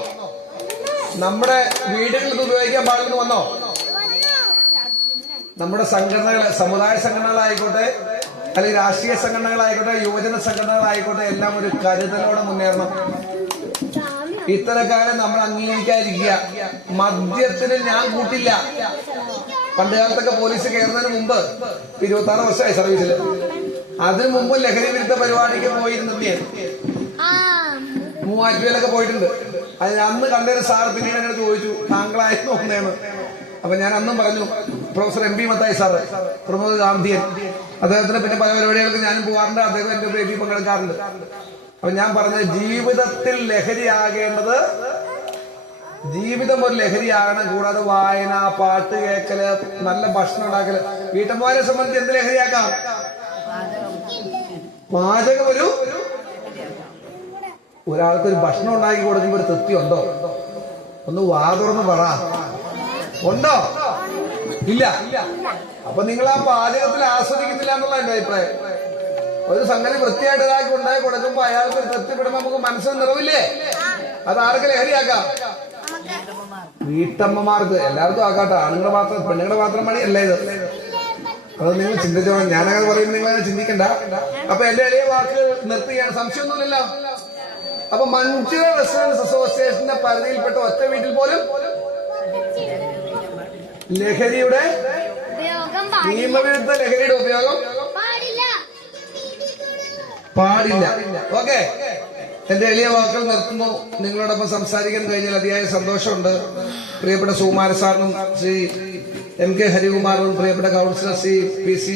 നമ്മുടെ വീടുകളിൽ ഉപയോഗിക്കാൻ പാടില്ലെന്ന് വന്നോ? നമ്മുടെ സംഘടനകൾ, സമുദായ സംഘടനകളായിക്കോട്ടെ, അല്ലെങ്കിൽ രാഷ്ട്രീയ സംഘടനകളായിക്കോട്ടെ, യുവജന സംഘടനകളായിക്കോട്ടെ, എല്ലാം ഒരു കരുതലോടെ മുന്നേറണം. ഇത്തരക്കാലം നമ്മൾ അംഗീകരിക്കാതിരിക്കുക. മദ്യത്തിന് ഞാൻ കൂട്ടില്ല. പണ്ട് കാലത്തൊക്കെ പോലീസ് കയറുന്നതിന് മുമ്പ് 26 വർഷമായി സർവീസിൽ. അതിനു മുമ്പ് ലഹരി വിരുദ്ധ പരിപാടിക്ക് പോയിരുന്നത് മൂവാറ്റുപുഴയിലൊക്കെ പോയിട്ടുണ്ട്. അത് അന്ന് കണ്ടൊരു സാർ പിന്നീട് എന്നോട് ചോദിച്ചു, താങ്കളായിരുന്നു ഒന്നേന്ന്. അപ്പൊ ഞാൻ അന്നും പറഞ്ഞു, professor MP Mathai sir, Pramod Gandhian, അദ്ദേഹത്തിന് പിന്നെ പല പരിപാടികൾക്ക് ഞാനും പോകാറുണ്ട്, അദ്ദേഹം എന്റെ പേരിൽ പങ്കെടുക്കാറുണ്ട്. അപ്പൊ ഞാൻ പറഞ്ഞത്, ജീവിതത്തിൽ ലഹരിയാകേണ്ടത്, ജീവിതം ഒരു ലഹരിയാകണം. കൂടാതെ വായന, പാട്ട് കേൾക്കല്, നല്ല ഭക്ഷണം ഉണ്ടാക്കല്. വീട്ടമ്മമാരെ സംബന്ധിച്ച് എന്ത് ലഹരിയാക്കാം? പാചകം. ഒരാൾക്കൊരു ഭക്ഷണം ഉണ്ടാക്കി കൊടുക്കുമ്പോൾ ഒരു തൃപ്തി ഉണ്ടോ? ഒന്ന് വാ തുറന്ന് പറ, ഉണ്ടോ? ഇല്ല. അപ്പൊ നിങ്ങൾ ആ പാചകത്തിൽ ആസ്വദിക്കുന്നില്ല എന്നുള്ള എന്റെ അഭിപ്രായം. ഒരു സംഗതി വൃത്തിയായിട്ട് ഇതാക്കി ഉണ്ടാക്കി കൊടുക്കുമ്പോ അയാൾക്ക് ഒരു തൃപ്തിപ്പെടുമ്പോ നമുക്ക് മനസ്സിന് നിറവില്ലേ? അത് ആർക്ക് ലഹരിയാക്കാം? വീട്ടമ്മമാർക്ക്. എല്ലാവർക്കും ആക്കാട്ടെ. ആണുങ്ങളുടെ മാത്രം, പെണ്ണുങ്ങളുടെ മാത്രം പണിയല്ല ഇത്. അത് നിങ്ങൾ ചിന്തിച്ചോ. ഞാനങ്ങനെ പറയുന്നത് നിങ്ങളങ്ങനെ ചിന്തിക്കണ്ട. അപ്പൊ എന്റെ എളിയ വാക്ക് നിർത്തുകയാണ്. സംശയമൊന്നുമില്ലല്ലോ. അപ്പൊ മഞ്ചിറ റെസിഡൻസ് അസോസിയേഷന്റെ പരിധിയിൽപ്പെട്ട ഒറ്റ വീട്ടിൽ പോലും ലഹരിയുടെ, നിയമവിരുദ്ധ ലഹരിയുടെ ഉപയോഗം പാടില്ല. ഓക്കെ, എന്റെ എളിയ വാക്കുകൾ നിർത്തുന്നു. നിങ്ങളോടൊപ്പം സംസാരിക്കാൻ കഴിഞ്ഞാൽ അതിയായ സന്തോഷമുണ്ട്. പ്രിയപ്പെട്ട സുകുമാര സാറിനും ശ്രീ MK ഹരികുമാറിനും പ്രിയപ്പെട്ട കൗൺസിലർ ശ്രീ PC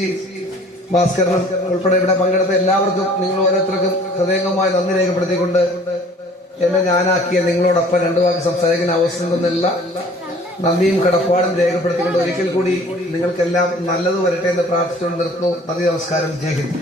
ഭാസ്കരനും ഉൾപ്പെടെ ഇവിടെ പങ്കെടുത്ത എല്ലാവർക്കും, നിങ്ങൾ ഓരോരുത്തർക്കും ഹൃദയംഗമായി നന്ദി രേഖപ്പെടുത്തിക്കൊണ്ട് എന്നെ ഞാനാക്കിയ നിങ്ങളോടൊപ്പം രണ്ടു വാക്ക് സംസാരിക്കുന്ന അവസരം തന്നില്ല. നന്ദിയും കടപ്പാടും രേഖപ്പെടുത്തിക്കൊണ്ട് ഒരിക്കൽ കൂടി നിങ്ങൾക്കെല്ലാം നല്ലത് വരട്ടെ എന്ന് പ്രാർത്ഥിച്ചുകൊണ്ട് നിർത്തുന്നു. നന്ദി, നമസ്കാരം, ജയ് ഹിന്ദ്.